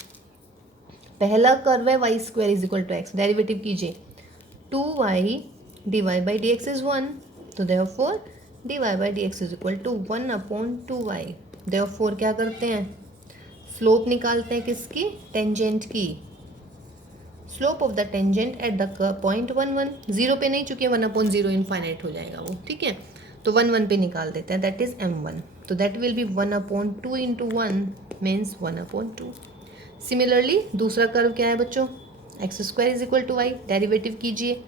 पहला कर्व है y square is equal to x, derivative कीजिए, 2y dy by d x is 1, तो therefore dy by d x is equal to 1 upon 2y। Therefore क्या करते हैं, स्लोप निकालते हैं किसकी, टेंजेंट की, slope of the tangent at the point 1 1, 0 पे नहीं, चूंकि 1 अपॉन 0 इनफाइनाइट हो जाएगा वो, ठीक है, तो 1 1 पे निकाल देते हैं, दैट इज m1, तो that will be 1 upon 2 into 1 means 1 upon 2। Similarly दूसरा कर्व क्या है बच्चों, x square is equal to y, derivative कीजिए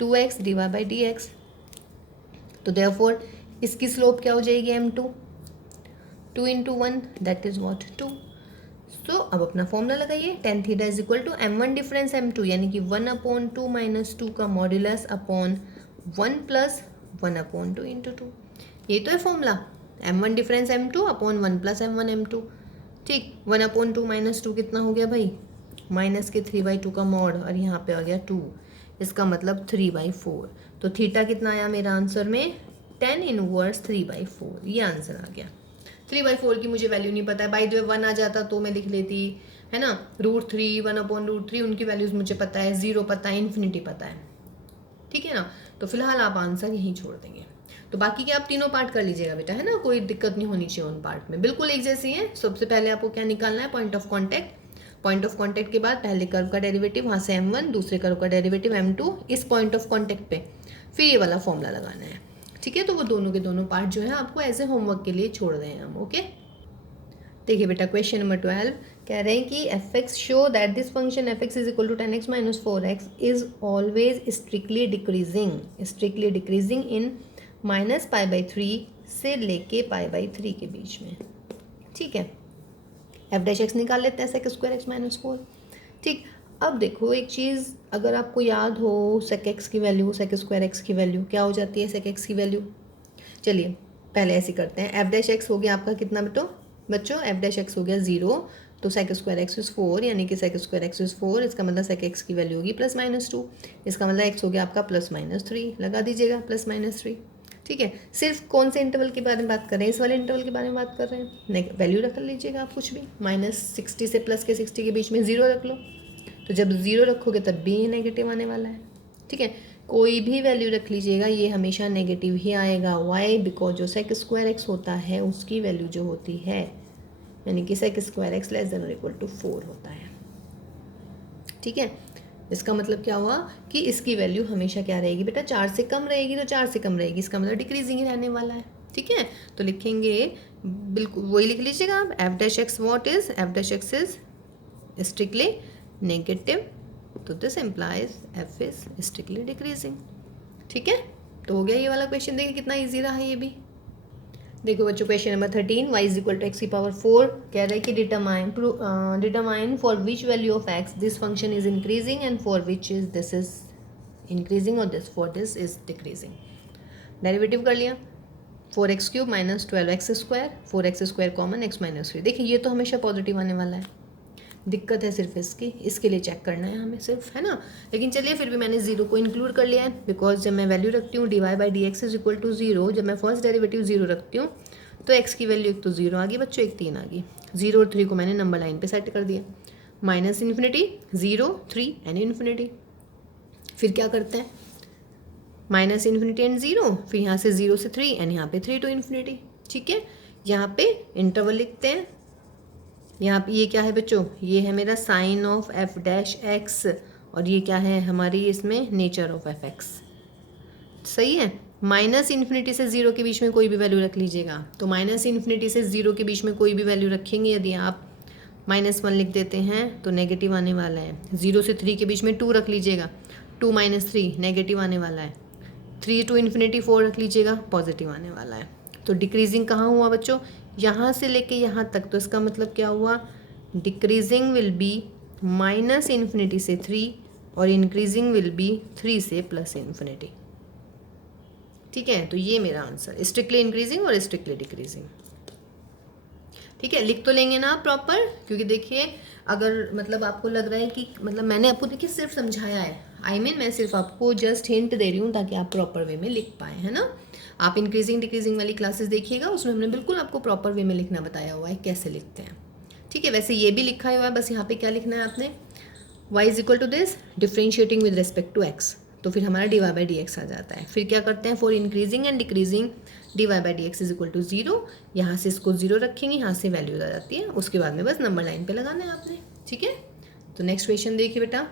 2x d y by d x, तो देयरफॉर इसकी स्लोप क्या हो जाएगी m2, 2 into 1 that is what 2। So अब अपना फॉर्मूला लगाइए, tan theta is equal to m1 difference m2 यानी कि 1 अपॉन 2 माइनस 2 का modulus upon 1 plus 1 upon 2 into 2, ये तो है formula, m1 difference m2 upon 1 plus m1 m2, ठीक। 1 अपॉन 2 माइनस 2 कितना हो गया भाई, माइनस के 3/2 का मॉड, और यहाँ पे आ गया 2, इसका मतलब 3/4, तो थीटा कितना आया मेरा आंसर में, tan इनवर्स 3/4, ये आंसर आ गया। 3/4 की मुझे वैल्यू नहीं पता है, बाई द वे 1 आ जाता तो मैं लिख लेती, है ना, √3 1 अपॉन √3 उनकी वैल्यूज मुझे पता है, 0 पता है, इन्फिनिटी पता है, ठीक है ना। तो फिलहाल आप आंसर यहीं छोड़ देंगे, तो बाकी के आप तीनों पार्ट कर लीजिएगा बेटा, है ना, कोई दिक्कत नहीं होनी चाहिए उन पार्ट में, बिल्कुल एक जैसी है। सबसे पहले आपको क्या निकालना है, point of contact, point of contact के बाद पहले कर्व का डेरिवेटिव, वहाँ से m1, दूसरे कर्व का डेरिवेटिव m2, इस पॉइंट ऑफ कॉन्टैक्ट पे फिर ये वाला फॉर्मूला लगाना है, ठीक है। तो वो दोनों के दोनों पार्ट जो है आपको एज ए होमवर्क के लिए छोड़ रहे हैं हम, ओके। देखिए बेटा क्वेश्चन नंबर 12 कह रहे हैं कि fx show that this function fx is equal to 10x minus 4x is always strictly decreasing in -π/3 से लेके π/3 के बीच में, ठीक है। f' निकाल लेते हैं sec स्क्वायर x माइनस 4, ठीक। अब देखो एक चीज़, अगर आपको याद हो sec x की वैल्यू, sec स्क्वायर x की वैल्यू क्या हो जाती है, sec x की वैल्यू, चलिए पहले ऐसे करते हैं, f' हो गया आपका कितना बच्चों f' हो गया 0, तो sec स्क्वायर x इज 4 यानी कि sec स्क्वायर x इज 4, इसका मतलब sec x की वैल्यू होगी +-2, इसका मतलब x हो गया आपका +-3, लगा दीजिएगा +-3, ठीक है। सिर्फ कौन से इंटरवल के बारे में बात कर रहे हैं, इस वाले इंटरवल के बारे में बात कर रहे हैं, वैल्यू रख लीजिएगा आप कुछ भी, -60 से +60 के बीच में 0 रख लो, तो जब 0 रखोगे तब भी ये नेगेटिव आने वाला है, ठीक है। कोई भी वैल्यू रख लीजिएगा, ये हमेशा नेगेटिव ही आएगा, वाई, बिकॉज जो sec स्क्वायर x होता है उसकी वैल्यू जो होती है, यानी कि sec square x less than और इक्वल टू 4 होता है, ठीक है। इसका मतलब क्या हुआ कि इसकी वैल्यू हमेशा क्या रहेगी बेटा, 4 से कम रहेगी, तो 4 से कम रहेगी, इसका मतलब डिक्रीजिंग ही रहने वाला है, ठीक है। तो लिखेंगे, बिल्कुल वही लिख लीजिएगा आप, f' what is f' is strictly negative, तो this implies f is strictly decreasing, ठीक है। तो हो गया ये वाला क्वेश्चन, देखिए कितना ईजी रहा है ये भी। देखो बच्चों question number 13, y is equal to x की पावर 4, कह रहा है कि determine for which value of x this function is increasing and for which is this is increasing और this for this is decreasing. Derivative कर लिया, 4x³ minus 12x², 4x² common, x minus 3। देखिए ये तो हमेशा पॉजिटिव आने वाला है, दिक्कत है सिर्फ इसके लिए चेक करना है हमें सिर्फ, है ना। लेकिन चलिए फिर भी मैंने 0 को इंक्लूड कर लिया है, बिकॉज जब मैं वैल्यू रखती हूँ dy/dx इज इक्वल टू 0, जब मैं फर्स्ट डेरिवेटिव 0 रखती हूँ तो x की वैल्यू एक तो 0 आ गई बच्चों, एक 3 आ गई। 0 और 3 को मैंने नंबर लाइन पे सेट कर दिया, माइनस इन्फिनिटी 0 3 एंड इन्फिनिटी। फिर क्या करते हैं, माइनस इन्फिनिटी एंड 0, फिर यहाँ से 0 से 3 एंड यहाँ पे 3 टू इन्फिनिटी। ठीक है, यहाँ पे इंटरवल लिखते हैं। यहाँ पे ये क्या है बच्चों, ये है मेरा sine of f dash x, और ये क्या है हमारी इसमें नेचर ऑफ एफ एक्स। सही है, माइनस इन्फिनिटी से 0 के बीच में कोई भी वैल्यू रख लीजिएगा। तो माइनस इन्फिनिटी से 0 के बीच में कोई भी वैल्यू रखेंगे, यदि आप -1 लिख देते हैं तो नेगेटिव आने वाला है। 0 से 3 के बीच में 2 रख लीजिएगा, 2 - 3 नेगेटिव आने वाला है। 3 टू इन्फिनिटी 4 रख लीजिएगा, पॉजिटिव आने वाला है। तो डिक्रीजिंग कहाँ हुआ बच्चों, यहाँ से लेके यहाँ तक। तो इसका मतलब क्या हुआ, decreasing will be minus infinity से 3 और इंक्रीजिंग विल बी 3 से प्लस इन्फिनिटी। ठीक है, तो ये मेरा आंसर, स्ट्रिक्टली इंक्रीजिंग और स्ट्रिक्टली डिक्रीजिंग। ठीक है, लिख तो लेंगे ना आप प्रॉपर, क्योंकि देखिए अगर मतलब आपको लग रहा है कि मतलब मैंने आपको देखिए सिर्फ समझाया है, मैं सिर्फ आपको जस्ट हिंट दे रही हूँ ताकि आप प्रॉपर वे में लिख पाए, है ना। आप इंक्रीजिंग डिक्रीजिंग वाली क्लासेस देखिएगा, उसमें हमने बिल्कुल आपको प्रॉपर वे में लिखना बताया हुआ है, कैसे लिखते हैं। ठीक है, वैसे ये भी लिखा हुआ है, बस यहाँ पे क्या लिखना है आपने, y is equal to this differentiating with respect to x, तो फिर हमारा dy/dx आ जाता है। फिर क्या करते हैं, for increasing and decreasing dy/dx is equal to 0, यहाँ से इसको 0 रखेंगे, यहाँ से वैल्यू आ जाती है, उसके बाद में बस नंबर लाइन पे लगाना है आपने। ठीक है, तो नेक्स्ट क्वेश्चन देखिए बेटा।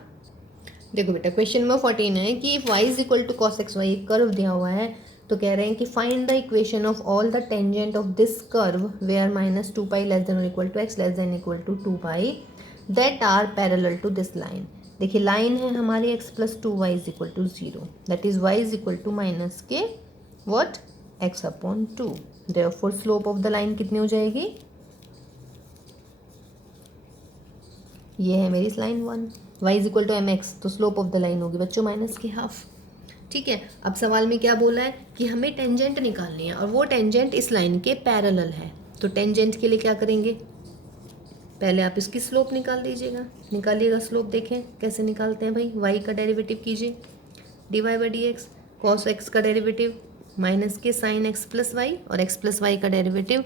देखो बेटा क्वेश्चन नंबर 14 है कि y is equal to cos xy, एक कर्व दिया हुआ है, तो कह रहे हैं कि find the equation of all the tangent of this curve where -2π < x < 2π that are parallel to this line. देखिए लाइन है हमारी x + 2y = 0, that is y is equal to -k what x/2। Therefore slope of the line कितनी हो जाएगी, ये है मेरी line 1, y is equal to mx, तो स्लोप ऑफ द लाइन होगी बच्चों -½ ठीक है, अब सवाल में क्या बोला है कि हमें टेंजेंट निकालनी है और वो टेंजेंट इस लाइन के पैरेलल है। तो टेंजेंट के लिए क्या करेंगे, पहले आप इसकी स्लोप निकाल लीजिएगा, निकालिएगा स्लोप। देखें कैसे निकालते हैं भाई, y का डेरिवेटिव कीजिए dy/dx, cos x का derivative -k sin x + y, और x + y का डेरिवेटिव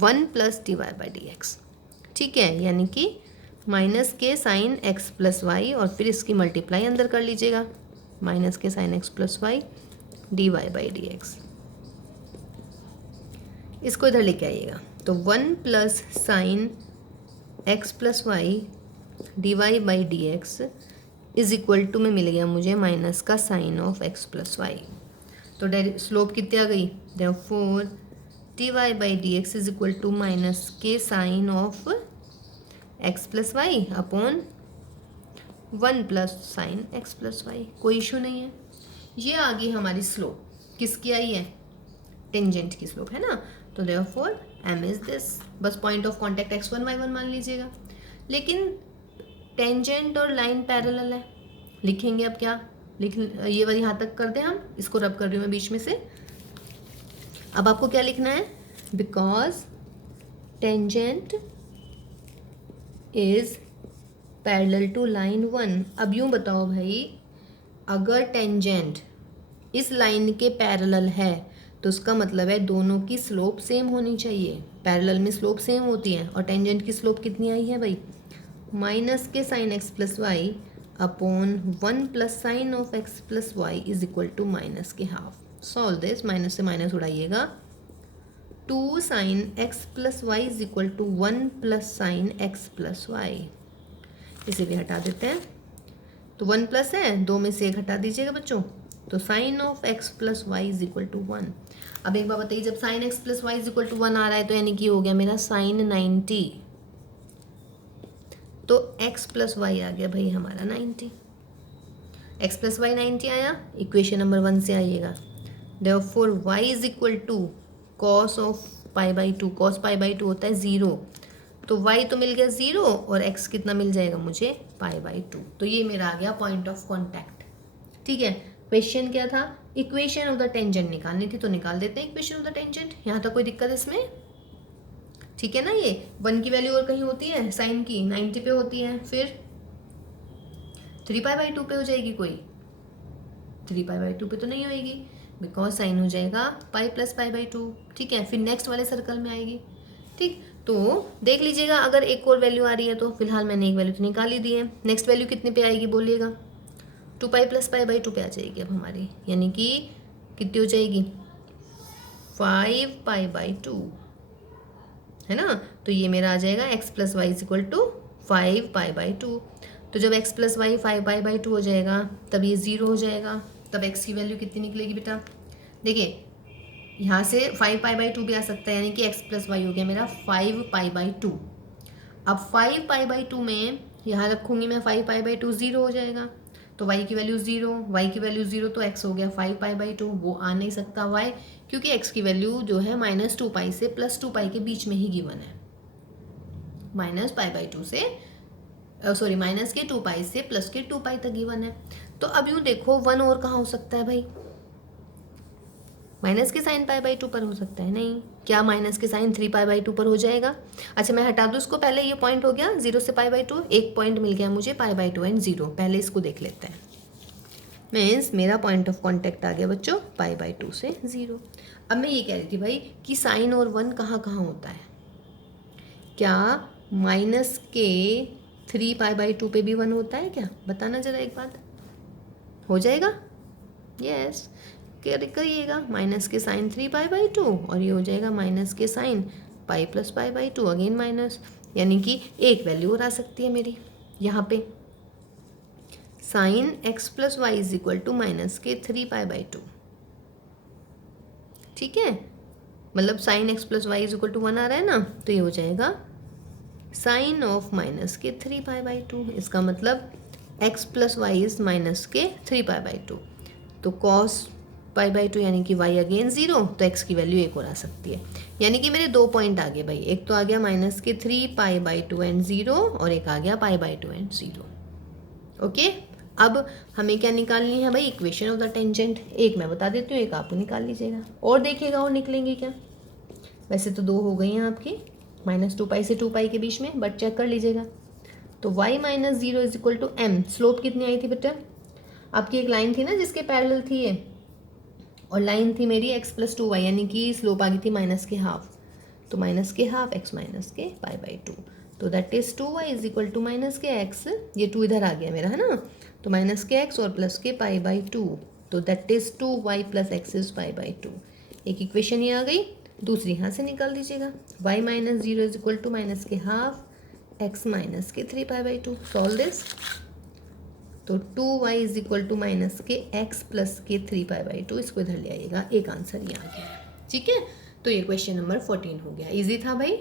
1 + dy/dx। ठीक है, यानी कि -k sin x + y, और फिर इसकी मल्टीप्लाई अंदर कर लीजिएगा, -k sin x + y dy/dx। इसको इधर लेके आइएगा, तो 1 + sin x + y dy/dx is equal to में मिल गया मुझे -sin of x + y। तो स्लोप कितनी आ गई, therefore dy/dx is equal to -k sin of x + y upon 1 + sin x + y। कोई इशू नहीं है। ये आ गई हमारी स्लोप, किसकी आई है, टेंजेंट की स्लोप, है ना। तो देयरफॉर m इज दिस, बस point of contact x1 y1 मान लीजिएगा। लेकिन टेंजेंट और लाइन पैरेलल है, लिखेंगे अब क्या लिख, ये वाली यहाँ तक कर दें हम, इसको रब कर रही हूँ मैं बीच में से। अब आपको क्या लिखना है, because tangent is parallel to line 1। अब यूँ बताओ भाई, अगर टेंजेंट इस लाइन के पैरेलल है तो उसका मतलब है दोनों की स्लोप सेम होनी चाहिए। पैरेलल में स्लोप सेम होती है, और टेंजेंट की स्लोप कितनी आई है भाई, -k sin x + y upon 1 + sin of x + y is equal to -k½ solve this, minus से माइनस उड़ाइएगा, 2 sin x + y is equal to 1 + sin x + y। इसे भी हटा देते हैं, तो 1 प्लस है, 2 में से 1 हटा दीजिएगा बच्चों, तो sin of x + y is equal to 1। अब एक बार बताइए, जब sin x + y is equal to 1 आ रहा है तो यानी कि हो गया मेरा sin 90, तो x + y आ गया भाई हमारा 90, x + y 90 आया, इक्वेशन नंबर 1 से आइएगा। Therefore y is equal to cos of π/2, cos π/2 होता है 0, तो y तो मिल गया 0 और x कितना मिल जाएगा मुझे π/2। तो ये मेरा आ गया पॉइंट ऑफ कांटेक्ट। ठीक है, क्वेश्चन क्या था, इक्वेशन ऑफ द टेंजेंट निकालनी थी, तो निकाल देते हैं इक्वेशन ऑफ द टेंजेंट। यहाँ तक कोई दिक्कत इसमें? ठीक है ना। ये 1 की वैल्यू और कहीं होती है साइन की, 90 पे होती है, फिर 3π/2 पे हो जाएगी कोई, 3π/2 पे तो नहीं होएगी, बिकॉज साइन हो जाएगा पाई प्लस π/2। ठीक है, फिर नेक्स्ट वाले सर्कल में आएगी। ठीक, तो देख लीजिएगा अगर एक और वैल्यू आ रही है तो फिलहाल मैंने एक वैल्यू तो निकाल ही दी है। नेक्स्ट वैल्यू कितने पे आएगी बोलिएगा? 2π + π/2 पे आ जाएगी अब हमारी, यानी कि कितनी हो जाएगी? 5π/2, है ना। तो ये मेरा आ जाएगा x + y = 5π/2। तो जब x + y 5π/2 हो जाएगा तब ये 0 हो जाएगा, तब x की वैल्यू कितनी निकलेगी बेटा? देखिए यहाँ से 5π/2 भी आ सकता है, यानी कि x + y हो गया मेरा 5π/2। अब 5π/2 में यहाँ रखूँगी मैं 5π/2, 0 हो जाएगा, तो y की वैल्यू 0, y की वैल्यू 0, तो x हो गया 5π/2। वो आ नहीं सकता y, क्योंकि x की वैल्यू जो है -2π से +2π के बीच में ही गिवन है। -π/2 से सॉरी -2π से +2π तक गिवन है। तो अब यूँ देखो 1 और कहाँ हो सकता है भाई? माइनस के साइन π/2 पर हो सकता है? नहीं। क्या माइनस के साइन 3π/2 पर हो जाएगा? अच्छा मैं हटा दूँ इसको, पहले ये पॉइंट हो गया 0 से π/2, एक पॉइंट मिल गया मुझे π/2 एंड 0। पहले इसको देख लेते हैं। मीन्स मेरा पॉइंट ऑफ कॉन्टेक्ट आ गया बच्चों π/2 से 0। अब मैं ये कह रही थी भाई कि साइन और 1 कहाँ कहाँ होता है? क्या माइनस के 3π/2 पे भी 1 होता है क्या? बताना जरा एक बात। हो जाएगा? यस, करिएगा। माइनस के साइन 3π/2 और ये हो जाएगा माइनस के sine pi plus π/2, again minus, यानी कि एक वैल्यू और आ सकती है मेरी यहाँ पे, साइन x + y = माइनस के 3π/2। ठीक है, मतलब साइन x + y = 1 आ रहा है ना, तो ये हो जाएगा साइन ऑफ माइनस के 3π/2। इसका मतलब x + y इज माइनस के 3π/2, तो कॉस π/2 यानी कि y अगेन 0, तो x की वैल्यू एक और आ सकती है। यानी कि मेरे 2 पॉइंट आ गए भाई, एक तो आ गया माइनस के 3π/2 एंड 0, और एक आ गया π/2 एंड 0। ओके, अब हमें क्या निकालनी है भाई? Equation of the tangent. एक मैं बता देती हूँ, एक आप निकाल लीजिएगा, और देखिएगा और निकलेंगे क्या। वैसे तो 2 हो गई हैं आपकी, -2π से 2π के बीच में, बट चेक कर लीजिएगा। तो y - 0 = m। स्लोप कितनी आई थी बेटा? आपकी एक लाइन थी ना जिसके पैरेलल थी ये, और लाइन थी मेरी x + 2y, यानी कि स्लोप आ गई थी माइनस के हाफ, तो माइनस के हाफ x माइनस के π/2, तो दैट इज 2y = माइनस के x, ये 2 इधर आ गया मेरा, है ना, तो माइनस के x और प्लस के π/2, तो that is 2y + x is π/2। एक इक्वेशन ये आ गई, दूसरी यहाँ से निकाल दीजिएगा। y - 0 = माइनस के हाफ x माइनस के 3π/2। सॉल्व दिस, तो 2y = माइनस के x प्लस के 3π/2, इसको इधर ले आइएगा। एक आंसर ये आ गया है। ठीक है, तो ये क्वेश्चन नंबर 14 हो गया। इजी था भाई।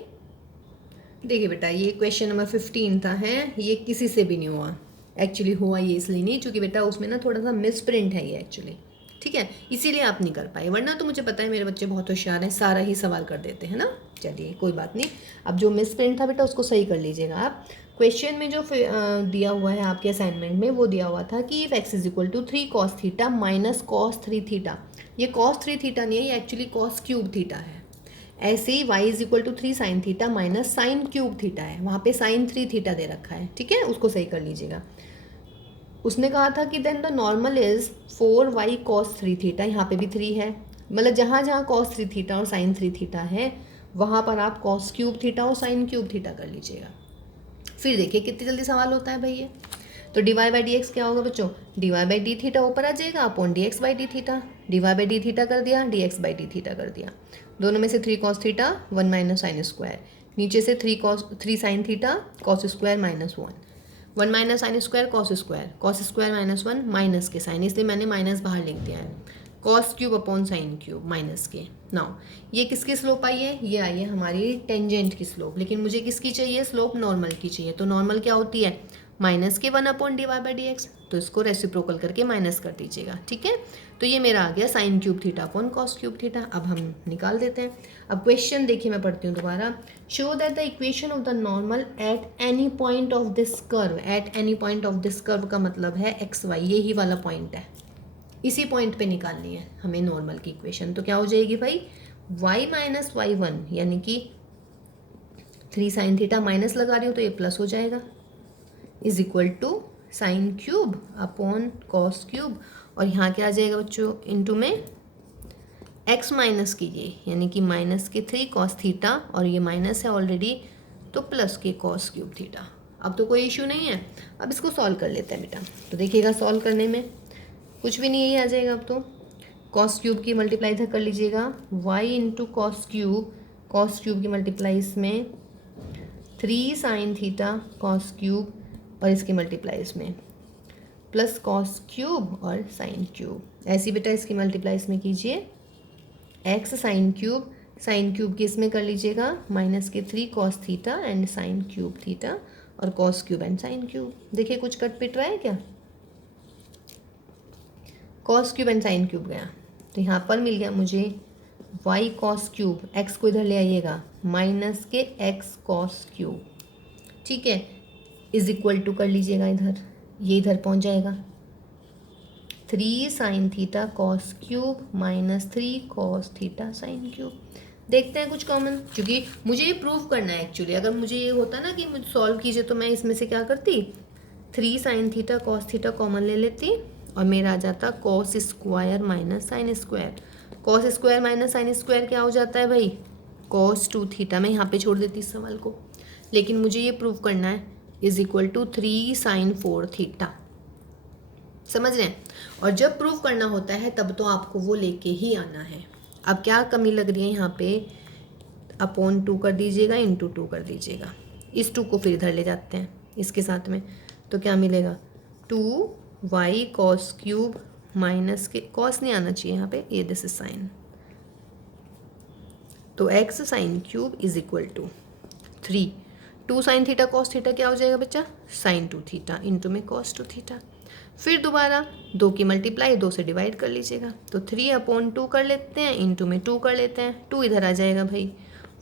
देखिए बेटा, ये क्वेश्चन नंबर 15 था, है ये किसी से भी नहीं हुआ। एक्चुअली हुआ ये इसलिए नहीं, क्योंकि बेटा उसमें ना थोड़ा सा मिस प्रिंट है ये एक्चुअली। ठीक है, इसीलिए आप नहीं कर पाए, वरना तो मुझे पता है मेरे बच्चे बहुत होशियार हैं, सारा ही सवाल कर देते हैं ना। चलिए कोई बात नहीं, अब जो मिस प्रिंट था बेटा उसको सही कर लीजिएगा आप। क्वेश्चन में जो दिया हुआ है आपके असाइनमेंट में, वो दिया हुआ था कि इफ x = 3 cos θ - cos 3 θ। ये cos 3 θ नहीं है, ये एक्चुअली cos क्यूब थीटा है। ऐसे ही y = 3 sin θ - sin cube theta है, वहाँ पे sin 3 θ दे रखा है। ठीक है, उसको सही कर लीजिएगा। उसने कहा था कि then the normal is 4y cos 3 θ, यहाँ पे भी 3 है, मतलब जहाँ जहाँ cos 3 θ और sin 3 θ है वहाँ पर आप cos क्यूब थीटा और sin क्यूब थीटा कर लीजिएगा। फिर देखिए कितनी जल्दी सवाल होता है भाई ये। तो dy/dx क्या होगा बच्चों? dy/dθ ऊपर आ जाएगा अपॉन dx/dθ। dy/dθ कर दिया, dx/dθ कर दिया, दोनों में से 3 cos θ 1 - sin स्क्वायर, नीचे से 3 sin θ cos square -1, 1 - sin square cos square -1 minus के साइन, इसलिए मैंने माइनस बाहर लिख दिया है, cos cube upon sine cube minus के। नाउ ये किसकी स्लोप आई है? ये आई है हमारी टेंजेंट की स्लोप, लेकिन मुझे किसकी चाहिए? स्लोप नॉर्मल की चाहिए। तो नॉर्मल क्या होती है? -1 अपॉन dy/dx, तो इसको रेसिप्रोकल करके माइनस कर दीजिएगा। ठीक है, तो ये मेरा आ गया sign cube theta upon cos cube theta. अब हम निकाल देते हैं। अब क्वेश्चन देखिए, मैं पढ़ती हूँ दोबारा। Show that the equation of the normal at any point of this curve. At any point of this curve का मतलब है xy, ये ही वाला पॉइंट है। इसी पॉइंट पे निकालनी है हमें नॉर्मल की इक्वेशन। तो क्या हो जाएगी भाई, y माइनस वाई वन यानी कि 3 साइन थीटा माइनस लगा रही हो तो ये प्लस हो जाएगा, is equal to sine cube upon cos cube, और यहाँ क्या आ जाएगा बच्चों, इनटू में x माइनस कीजिए यानी कि माइनस के 3 कॉस थीटा, और ये माइनस है ऑलरेडी तो प्लस के कॉस क्यूब थीटा। अब तो कोई इशू नहीं है, अब इसको सॉल्व कर लेते हैं बेटा। तो देखिएगा सॉल्व करने में कुछ भी नहीं, यही आ जाएगा। अब तो कॉस क्यूब की मल्टीप्लाई इधर कर लीजिएगा, y इंटू कॉस क्यूब की मल्टीप्लाई इसमें 3 साइन थीटा कॉस क्यूब, और इसकी मल्टीप्लाई इसमें प्लस कॉस क्यूब और साइन क्यूब। ऐसी बेटा इसकी मल्टीप्लाई इसमें कीजिए, x साइन क्यूब की इसमें कर लीजिएगा माइनस के 3 cos theta and sine cube theta, और cos cube and sine cube. देखिए कुछ कट पिट रहा है क्या, cos cube and sine cube गया, तो यहाँ पर मिल गया मुझे y कॉस क्यूब, x को इधर ले आइएगा माइनस के x कॉस क्यूब, ठीक है, इज इक्वल टू कर लीजिएगा इधर, ये इधर पहुँच जाएगा 3 sign theta cos cube minus 3 cos theta sine cube. देखते हैं कुछ कॉमन, क्योंकि मुझे ये प्रूव करना है एक्चुअली। अगर मुझे ये होता ना कि मुझे सॉल्व कीजिए तो मैं इसमें से क्या करती, 3 sign theta cos theta common ले लेती और मेरा आ जाता cos square minus sine square. Cos square minus sine square क्या हो जाता है भाई, कॉस 2 थीटा। मैं यहाँ पे छोड़ देती इस सवाल को, लेकिन मुझे ये प्रूव करना है is equal to 3 sine 4 theta, समझ रहे हैं। और जब प्रूव करना होता है तब तो आपको वो लेके ही आना है। अब क्या कमी लग रही है यहाँ पे, अपॉन 2 कर दीजिएगा, इंटू 2 कर दीजिएगा, इस 2 को फिर इधर ले जाते हैं इसके साथ में, तो क्या मिलेगा 2y cos cube minus k, cos नहीं आना चाहिए यहाँ पे, ये दिस इज साइन, तो x sine cube is equal to 2 sine theta cos theta क्या हो जाएगा बच्चा, साइन 2 थीटा इंटू में कॉस 2 थीटा। फिर दोबारा 2 की मल्टीप्लाई 2 से डिवाइड कर लीजिएगा, तो 3/2 कर लेते हैं, इंटू में 2 कर लेते हैं, 2 इधर आ जाएगा भाई,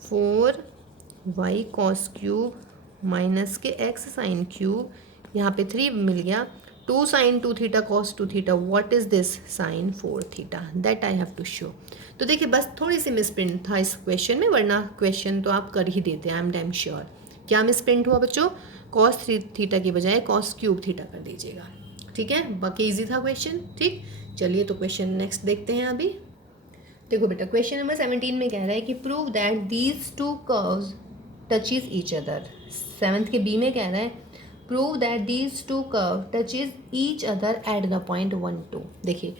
4y कॉस क्यूब माइनस के x साइन क्यूब, यहाँ पे 3 मिल गया, 2 sine 2 theta cos 2 theta, what is this, sine 4 theta, that I have to show. तो देखिए बस थोड़ी सी मिसप्रिंट था इस क्वेश्चन में, वरना क्वेश्चन तो आप कर ही देते हैं, आई एम डैम श्योर। क्या मिसप्रिंट हुआ बच्चों, कॉस 3 थीटा की बजाय कॉस क्यूब थीटा कर दीजिएगा, ठीक है। बाकी इजी था क्वेश्चन, ठीक। चलिए तो क्वेश्चन नेक्स्ट देखते हैं अभी। देखो बेटा क्वेश्चन नंबर 17 में कह रहा है कि prove that these 2 curves touches each other. 7th के बी में कह रहा है prove that these 2 curve touches each other at the point 1 2। देखिए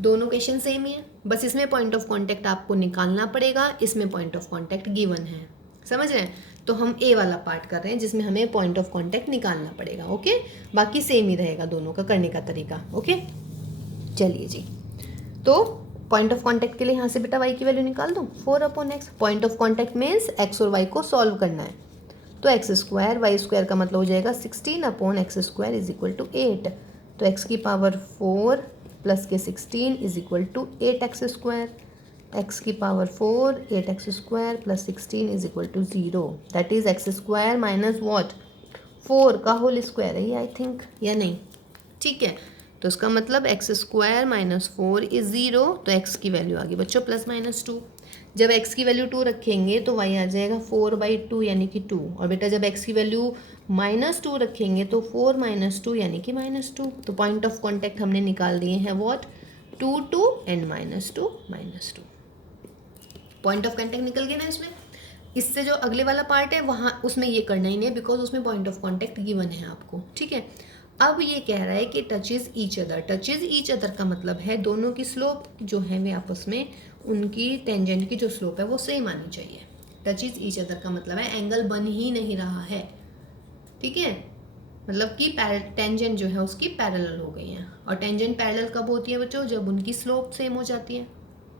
दोनों क्वेश्चन सेम ही है, बस इसमें पॉइंट ऑफ कॉन्टैक्ट आपको निकालना पड़ेगा, इसमें पॉइंट ऑफ कॉन्टैक्ट गिवन है, समझ रहे हैं। तो हम ए वाला पार्ट कर रहे हैं जिसमें हमें पॉइंट ऑफ कॉन्टैक्ट निकालना पड़ेगा, ओके। बाकी सेम ही रहेगा दोनों का करने का तरीका, ओके। चलिए जी, तो पॉइंट ऑफ कॉन्टैक्ट के लिए यहाँ से बेटा y की वैल्यू निकाल दूँ, 4/x। Point of contact means x और y को सॉल्व करना है, तो x स्क्वायर y स्क्वायर का मतलब हो जाएगा 16/x square is equal to 8। तो x की power 4 plus k 16 is equal to 8x square, x की power 4 8x square plus 16 is equal to 0, that is x square minus what, 4 का whole square है ये आई थिंक, या नहीं, ठीक है। तो इसका मतलब x स्क्वायर माइनस 4 इज 0, तो x की वैल्यू आ गई बच्चों प्लस माइनस 2। जब x की वैल्यू 2 रखेंगे तो y आ जाएगा 4/2 यानी कि 2, और बेटा जब x की वैल्यू -2 रखेंगे तो 4 - 2 यानी कि -2। तो पॉइंट ऑफ कॉन्टैक्ट हमने निकाल दिए हैं what, 2 2 and -2 -2। Point of contact निकल गया ना इसमें। इससे जो अगले वाला पार्ट है वहाँ उसमें ये करना ही नहीं है, बिकॉज उसमें पॉइंट ऑफ कॉन्टैक्ट गिवन है आपको, ठीक है। अब ये कह रहा है कि touches each other. Touches each other का मतलब है दोनों की स्लोप जो है वे आपस में, उनकी टेंजेंट की जो स्लोप है वो सेम आनी चाहिए। टचेज ईच अदर का मतलब है एंगल बन ही नहीं रहा है, ठीक है, मतलब कि टेंजेंट जो है उसकी पैरेलल हो गई है। और टेंजेंट पैरेलल कब होती है बच्चों, जब उनकी स्लोप सेम हो जाती है।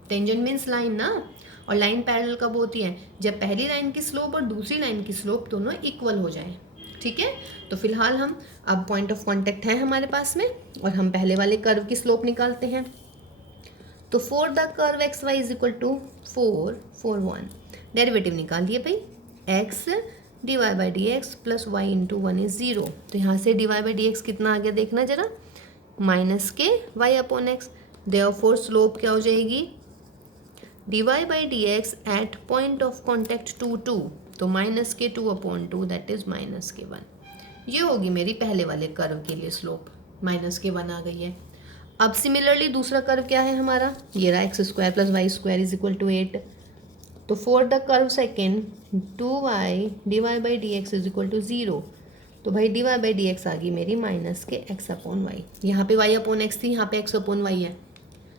टेंजेंट मीन्स लाइन ना, और लाइन पैरेलल कब होती है, जब पहली लाइन की स्लोप और दूसरी लाइन की स्लोप दोनों इक्वल हो जाए, ठीक है। तो फिलहाल हम अब पॉइंट ऑफ कॉन्टैक्ट है हमारे पास में, और हम पहले वाले कर्व की स्लोप निकालते हैं। तो for the curve x y is equal to 4 4 1, derivative निकाल दिए भाई, x d y by d x plus y into 1 is 0। तो यहाँ से डिवाई बाई डी एक्स कितना आ गया देखना जरा, minus k y upon x, therefore slope क्या हो जाएगी, dy by d x at point of contact 2 2, तो -2/2 दैट इज -1। ये होगी मेरी पहले वाले कर्व के लिए स्लोप, -1 आ गई है। अब सिमिलरली दूसरा कर्व क्या है हमारा, ये रहा x² + y² is equal to 8। तो for the curve second 2y dy by d x is equal to 0, तो भाई dy बाई डी एक्स आ गई मेरी -x/y। यहाँ पे y/x थी, यहाँ पे x/y है।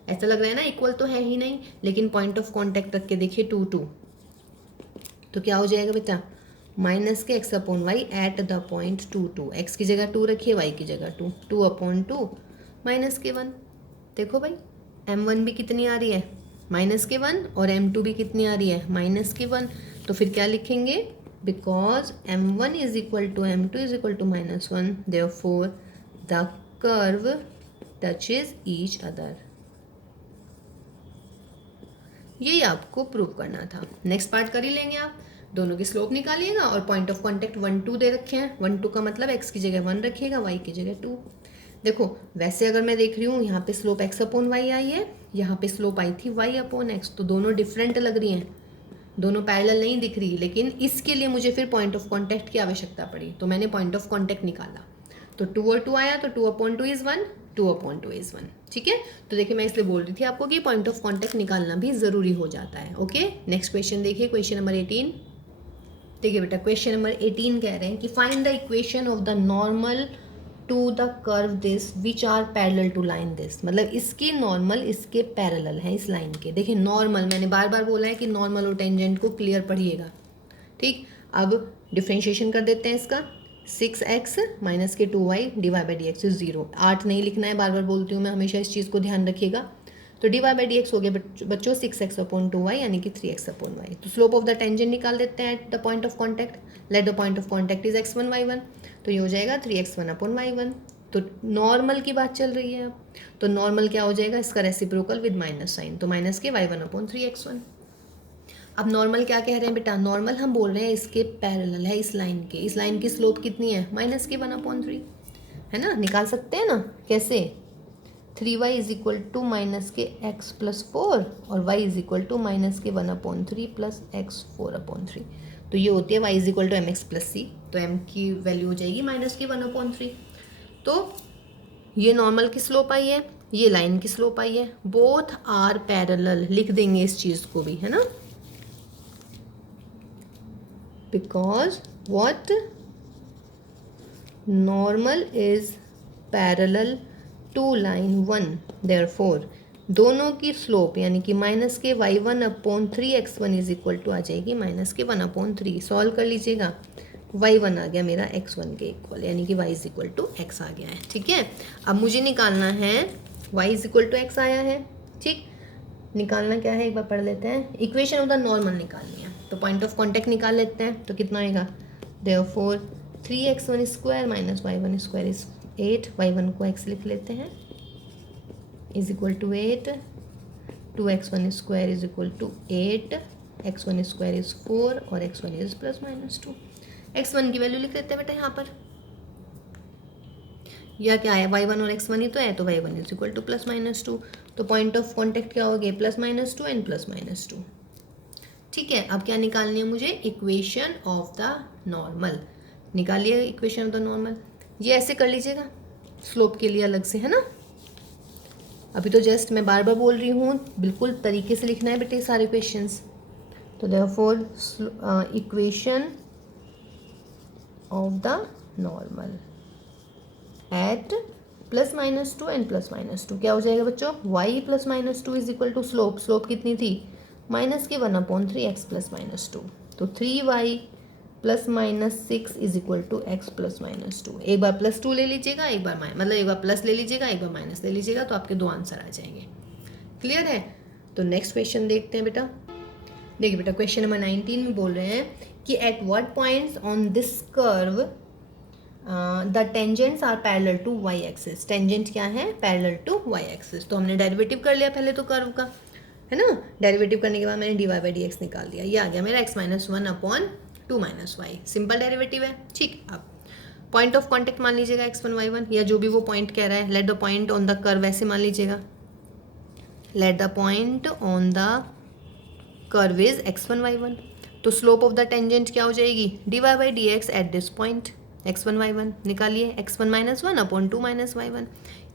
ऐसा लग रहा है ना इक्वल तो है ही नहीं, लेकिन पॉइंट ऑफ कॉन्टेक्ट रख के देखिए 2 2, तो क्या हो जाएगा बेटा, -x/y eight the point 2 2। x की जगह 2 रखिए, y की जगह 2, 2/2 -1। देखो भाई m1 भी कितनी आ रही है, -1, और m2 भी कितनी आ रही है, -1। तो फिर क्या लिखेंगे, because m1 is equal to m2 is equal to -1, therefore the curve touches each other. यही आपको प्रूव करना था। नेक्स्ट पार्ट कर ही लेंगे आप, दोनों की स्लोप निकालिएगा और पॉइंट ऑफ कॉन्टेक्ट 1 2 दे रखे हैं। 1 2 का मतलब x की जगह 1 रखिएगा, y की जगह 2। देखो वैसे अगर मैं देख रही हूँ यहाँ पे स्लोप x/y आई है, यहाँ पे स्लोप आई थी y/x, तो दोनों डिफरेंट लग रही हैं, दोनों पैरेलल नहीं दिख रही। लेकिन इसके लिए मुझे फिर पॉइंट ऑफ कॉन्टेक्ट की आवश्यकता पड़ी, तो मैंने पॉइंट ऑफ कॉन्टेक्ट निकाला, तो 2 और 2 आया, तो 2/2 इज 1, 2/2 इज 1। ठीक है, तो देखिए मैं इसलिए बोल रही थी आपको कि पॉइंट ऑफ कॉन्टेक्ट निकालना भी ज़रूरी हो जाता है। ओके, नेक्स्ट क्वेश्चन देखिए, क्वेश्चन नंबर 18। देखिए बेटा क्वेश्चन नंबर 18 कह रहे हैं कि find the equation of the normal to the curve this which are parallel to line this. मतलब इसके नॉर्मल इसके पैरेलल हैं इस लाइन के। देखिए नॉर्मल, मैंने बार बार बोला है कि नॉर्मल और टेंजेंट को क्लियर पढ़िएगा। ठीक, अब डिफ्रेंशिएशन कर देते हैं इसका, 6x minus k 2y d y by d x is 0। 8 नहीं लिखना है, बार बार बोलती हूँ मैं, हमेशा इस चीज़ को ध्यान रखिएगा। तो d y by d x हो गया बच्चों 6x/2y यानी कि 3x/y। तो स्लोप ऑफ द टेंजेंट निकाल देते हैं eight the point of contact. Let the point of contact is x1 y1, तो ये हो जाएगा 3x1/y1। तो नॉर्मल की बात चल रही है अब, तो नॉर्मल क्या हो जाएगा, इसका रेसिप्रोकल विद माइनस साइन, तो माइनस के y1/3x1। अब नॉर्मल क्या कह रहे हैं बेटा, नॉर्मल हम बोल रहे हैं इसके पैरेलल है इस लाइन के। इस लाइन की स्लोप कितनी है, -1/3 है ना। निकाल सकते हैं ना, कैसे, 3y is equal to -x+4 और y is equal to -1/3 plus x4/3। तो ये होती है y is equal to mx+c, तो m की वैल्यू हो जाएगी -1/3। तो ये नॉर्मल की स्लोप आई है, ये लाइन की स्लोप आई है, बोथ आर पैरेलल। लिख देंगे इस चीज़ को भी, है ना, because what, normal is parallel to line 1, therefore दोनों की स्लोप यानी कि माइनस के y1/3x1 इज इक्वल टू आ जाएगी -1/3। सॉल्व कर लीजिएगा, y1 आ गया मेरा x1 के इक्वल, यानी कि y is equal to x आ गया है। ठीक है, अब मुझे निकालना है y is equal to x आया है। ठीक, निकालना क्या है एक बार पढ़ लेते हैं, इक्वेशन ऑफ द नॉर्मल निकालनी है, तो पॉइंट ऑफ कॉन्टैक्ट निकाल लेते हैं। तो कितना आएगा, therefore 3x1² minus y1² is 8, y1 को x लिख लेते हैं, is equal to 8, 2x1² is equal to 8, x1² is 4 और x1 इज +-2। x1 की वैल्यू लिख लेते हैं बेटा यहाँ पर, या क्या है, y1 और x1 ही तो है, तो y1 इज इक्वल टू +-2। तो पॉइंट ऑफ कॉन्टैक्ट क्या हो गया, +-2 एंड +-2। ठीक है, अब क्या निकालनी है मुझे, इक्वेशन ऑफ द नॉर्मल। निकालिए इक्वेशन ऑफ द नॉर्मल, ये ऐसे कर लीजिएगा स्लोप के लिए अलग से, है ना। अभी तो जस्ट मैं बार बार बोल रही हूँ, बिल्कुल तरीके से लिखना है बेटे सारे क्वेश्चंस। तो therefore equation of the normal at +-2 and +-2 क्या हो जाएगा बच्चों, y +-2 is equal to slope, slope कितनी थी, -1/3x +-2, तो 3y +-6 is equal to x +-2। एक बार +2 ले लीजिएगा, एक बार मतलब एक बार प्लस ले लीजिएगा, एक बार माइनस ले लीजिएगा, तो आपके दो आंसर आ जाएंगे। क्लियर है, तो नेक्स्ट क्वेश्चन देखते हैं बेटा। देखिए बेटा क्वेश्चन नंबर 19 में बोल रहे हैं कि at what points on this curve the tangents are parallel to y axis. Tangent क्या है, पैरेलल टू y एक्सिस। तो हमने डेरिवेटिव कर लिया पहले तो कर्व का, है ना। डेरिवेटिव करने के बाद मैंने dy बाई डी एक्स निकाल दिया, ये आ गया मेरा x-1/2 y। सिंपल डेरिवेटिव है। ठीक, अब पॉइंट ऑफ कॉन्टैक्ट मान लीजिएगा x1 y1, या जो भी वो पॉइंट कह रहा है, let the point on the curve ऐसे मान लीजिएगा। Let the point on the curve is x1 y1। तो स्लोप ऑफ द टेंजेंट क्या हो जाएगी, dy by d x at this point x1 y1 निकालिए, x1 minus one upon 2 minus y1।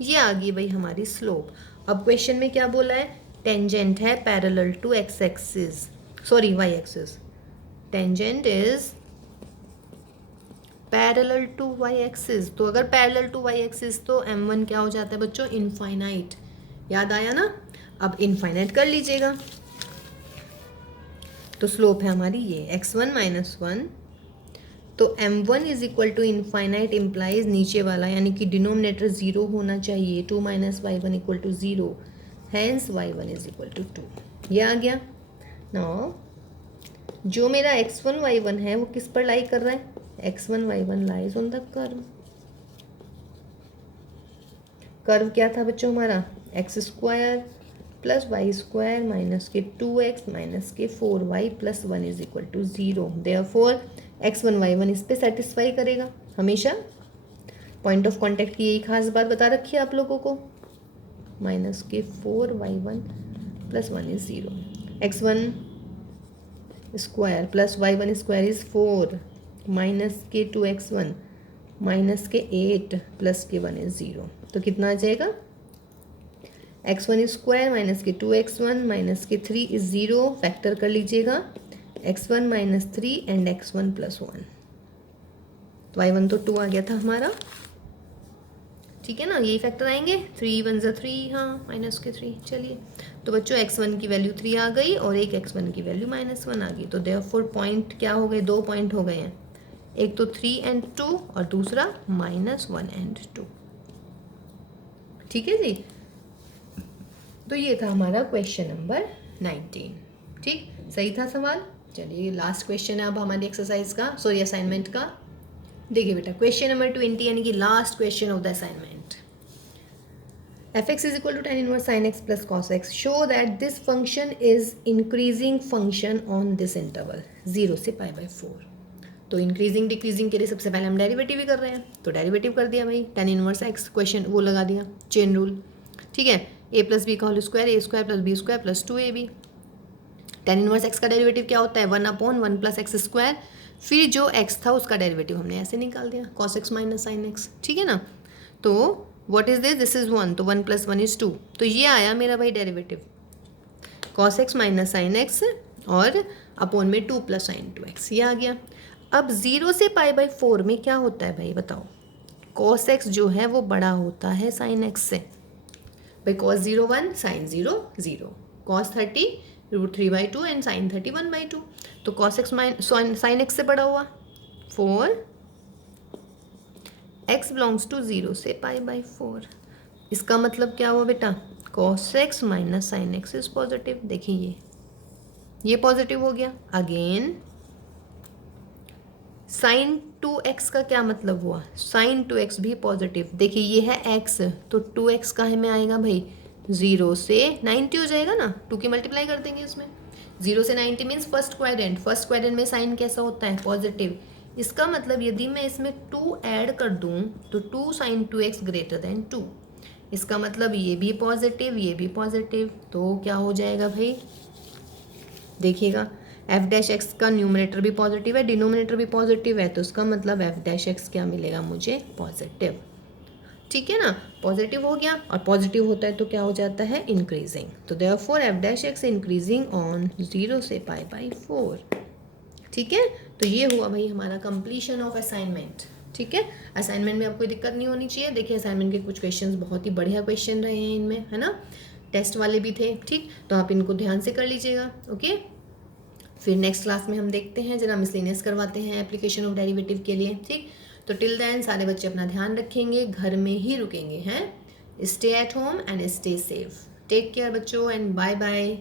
ये आ गई भाई हमारी स्लोप। अब क्वेश्चन में क्या बोला है, टेंजेंट है parallel to x axis, sorry y axis, tangent is parallel to y axis. तो अगर पैरेलल टू y एक्सिस तो m1 क्या हो जाता है बच्चों, इनफाइनाइट। याद आया ना, अब इनफाइनाइट कर लीजिएगा। तो स्लोप है हमारी ये x1 माइनस वन, तो m1 is equal to infinite implies नीचे वाला यानी कि डिनोमिनेटर जीरो होना चाहिए, 2 minus y1 equal to zero, hence y1 is equal to 2। ये आ गया। नाउ जो मेरा x1 y1 है वो किस पर लाई कर रहा है, x1 y1 lies on the curve. Curve क्या था बच्चों हमारा, x square plus y square minus k 2x minus k 4y plus 1 is equal to 0। Therefore x1 y1 इस पे सेटिस्फाई करेगा हमेशा। पॉइंट ऑफ कॉन्टेक्ट की यही खास बात बता रखी है आप लोगों को, माइनस के 4y1 plus 1 is 0। x1 square plus y1 square is 4 minus के 2x1 माइनस के 8 प्लस के 1 इज 0। तो कितना आ जाएगा, x1 स्क्वायर माइनस के 2x1 माइनस के 3 इज 0। फैक्टर कर लीजिएगा, x1 minus 3 and x1 plus 1। तो y1 तो 2 आ गया था हमारा, ठीक है ना, यही फैक्टर आएंगे, 3 1 ज़ा 3, हाँ माइनस के 3। चलिए तो बच्चों x1 की वैल्यू 3 आ गई और एक x1 की वैल्यू -1 आ गई। तो देयरफॉर पॉइंट क्या हो गए, 2 पॉइंट हो गए हैं, एक तो 3 एंड 2 और दूसरा -1 एंड 2। ठीक है जी। तो ये था हमारा क्वेश्चन नंबर 19। ठीक, सही था सवाल। चलिए लास्ट क्वेश्चन है अब हमारी एक्सरसाइज का, सॉरी असाइनमेंट का। देखिए बेटा क्वेश्चन नंबर 20 यानी कि last question of the assignment. fx is equal to tan inverse sin x plus cos x. Show that this function is increasing function on this interval 0 से pi by 4। तो increasing decreasing के लिए सबसे पहले हम derivative ही कर रहे हैं, तो डेरिवेटिव कर दिया भाई, tan इनवर्स x क्वेश्चन वो लगा दिया, चेन रूल। ठीक है, a प्लस बी का whole square, a square plus b square plus 2ab। tan inverse x का डेरिवेटिव क्या होता है, 1/1 प्लस एक्स स्क्वायर, फिर जो x था उसका डेरिवेटिव हमने ऐसे निकाल दिया, cos x minus sine x. ठीक है ना, तो व्हाट इज दिस इज 1, तो 1 + 1 = 2। तो ये आया मेरा भाई derivative, cos x minus sine x और अपॉन में 2 + sin 2x, ये आ गया। अब 0 से पाई बाई 4 में क्या होता है भाई बताओ, cos x जो है वो बड़ा होता है sin x से। भाई cos 0 1 sin 0 0, cos 30 √3/2 and sin 30 1/2। तो cos x sin x से बड़ा हुआ 4, x बिलोंग्स टू 0 से पाई बाई 4। इसका मतलब क्या हुआ बेटा, cos x minus sign x is positive. देखिए ये पॉजिटिव हो गया। अगेन sin 2x का क्या मतलब हुआ, sin 2x भी पॉजिटिव। देखिए ये है x, तो 2x का में आएगा भाई 0 से 90 हो जाएगा ना, 2 की मल्टीप्लाई कर देंगे इसमें। 0 से 90 मीन्स फर्स्ट क्वाड्रेंट में साइन कैसा होता है, पॉजिटिव। इसका मतलब यदि मैं इसमें 2 ऐड कर दूं तो 2 sin 2x ग्रेटर देन 2। इसका मतलब ये भी पॉजिटिव ये भी पॉजिटिव, तो क्या हो जाएगा भाई, देखिएगा f' का न्यूमरेटर भी पॉजिटिव है, डिनोमिनेटर भी पॉजिटिव है, तो इसका मतलब f' क्या मिलेगा मुझे, पॉजिटिव। ठीक है ना, पॉजिटिव हो गया, और पॉजिटिव होता है तो क्या हो जाता है, इंक्रीजिंग। तो देयरफॉर f' इंक्रीजिंग ऑन 0 से पाई बाई 4। ठीक है, तो ये हुआ भाई हमारा कंप्लीशन ऑफ असाइनमेंट। ठीक है, असाइनमेंट में अब कोई दिक्कत नहीं होनी चाहिए। देखिए असाइनमेंट के कुछ क्वेश्चंस बहुत ही बढ़िया क्वेश्चन रहे हैं इनमें, है ना, टेस्ट वाले भी थे। ठीक, तो आप इनको ध्यान से कर लीजिएगा। ओके, फिर नेक्स्ट क्लास में हम देखते हैं, जरा मिसलेनियस करवाते हैं एप्लीकेशन ऑफ डेरिवेटिव के लिए। ठीक, तो टिल देन सारे बच्चे अपना ध्यान रखेंगे, घर में ही रुकेंगे हैं। Stay at home and stay safe. Take care बच्चों एंड बाय बाय।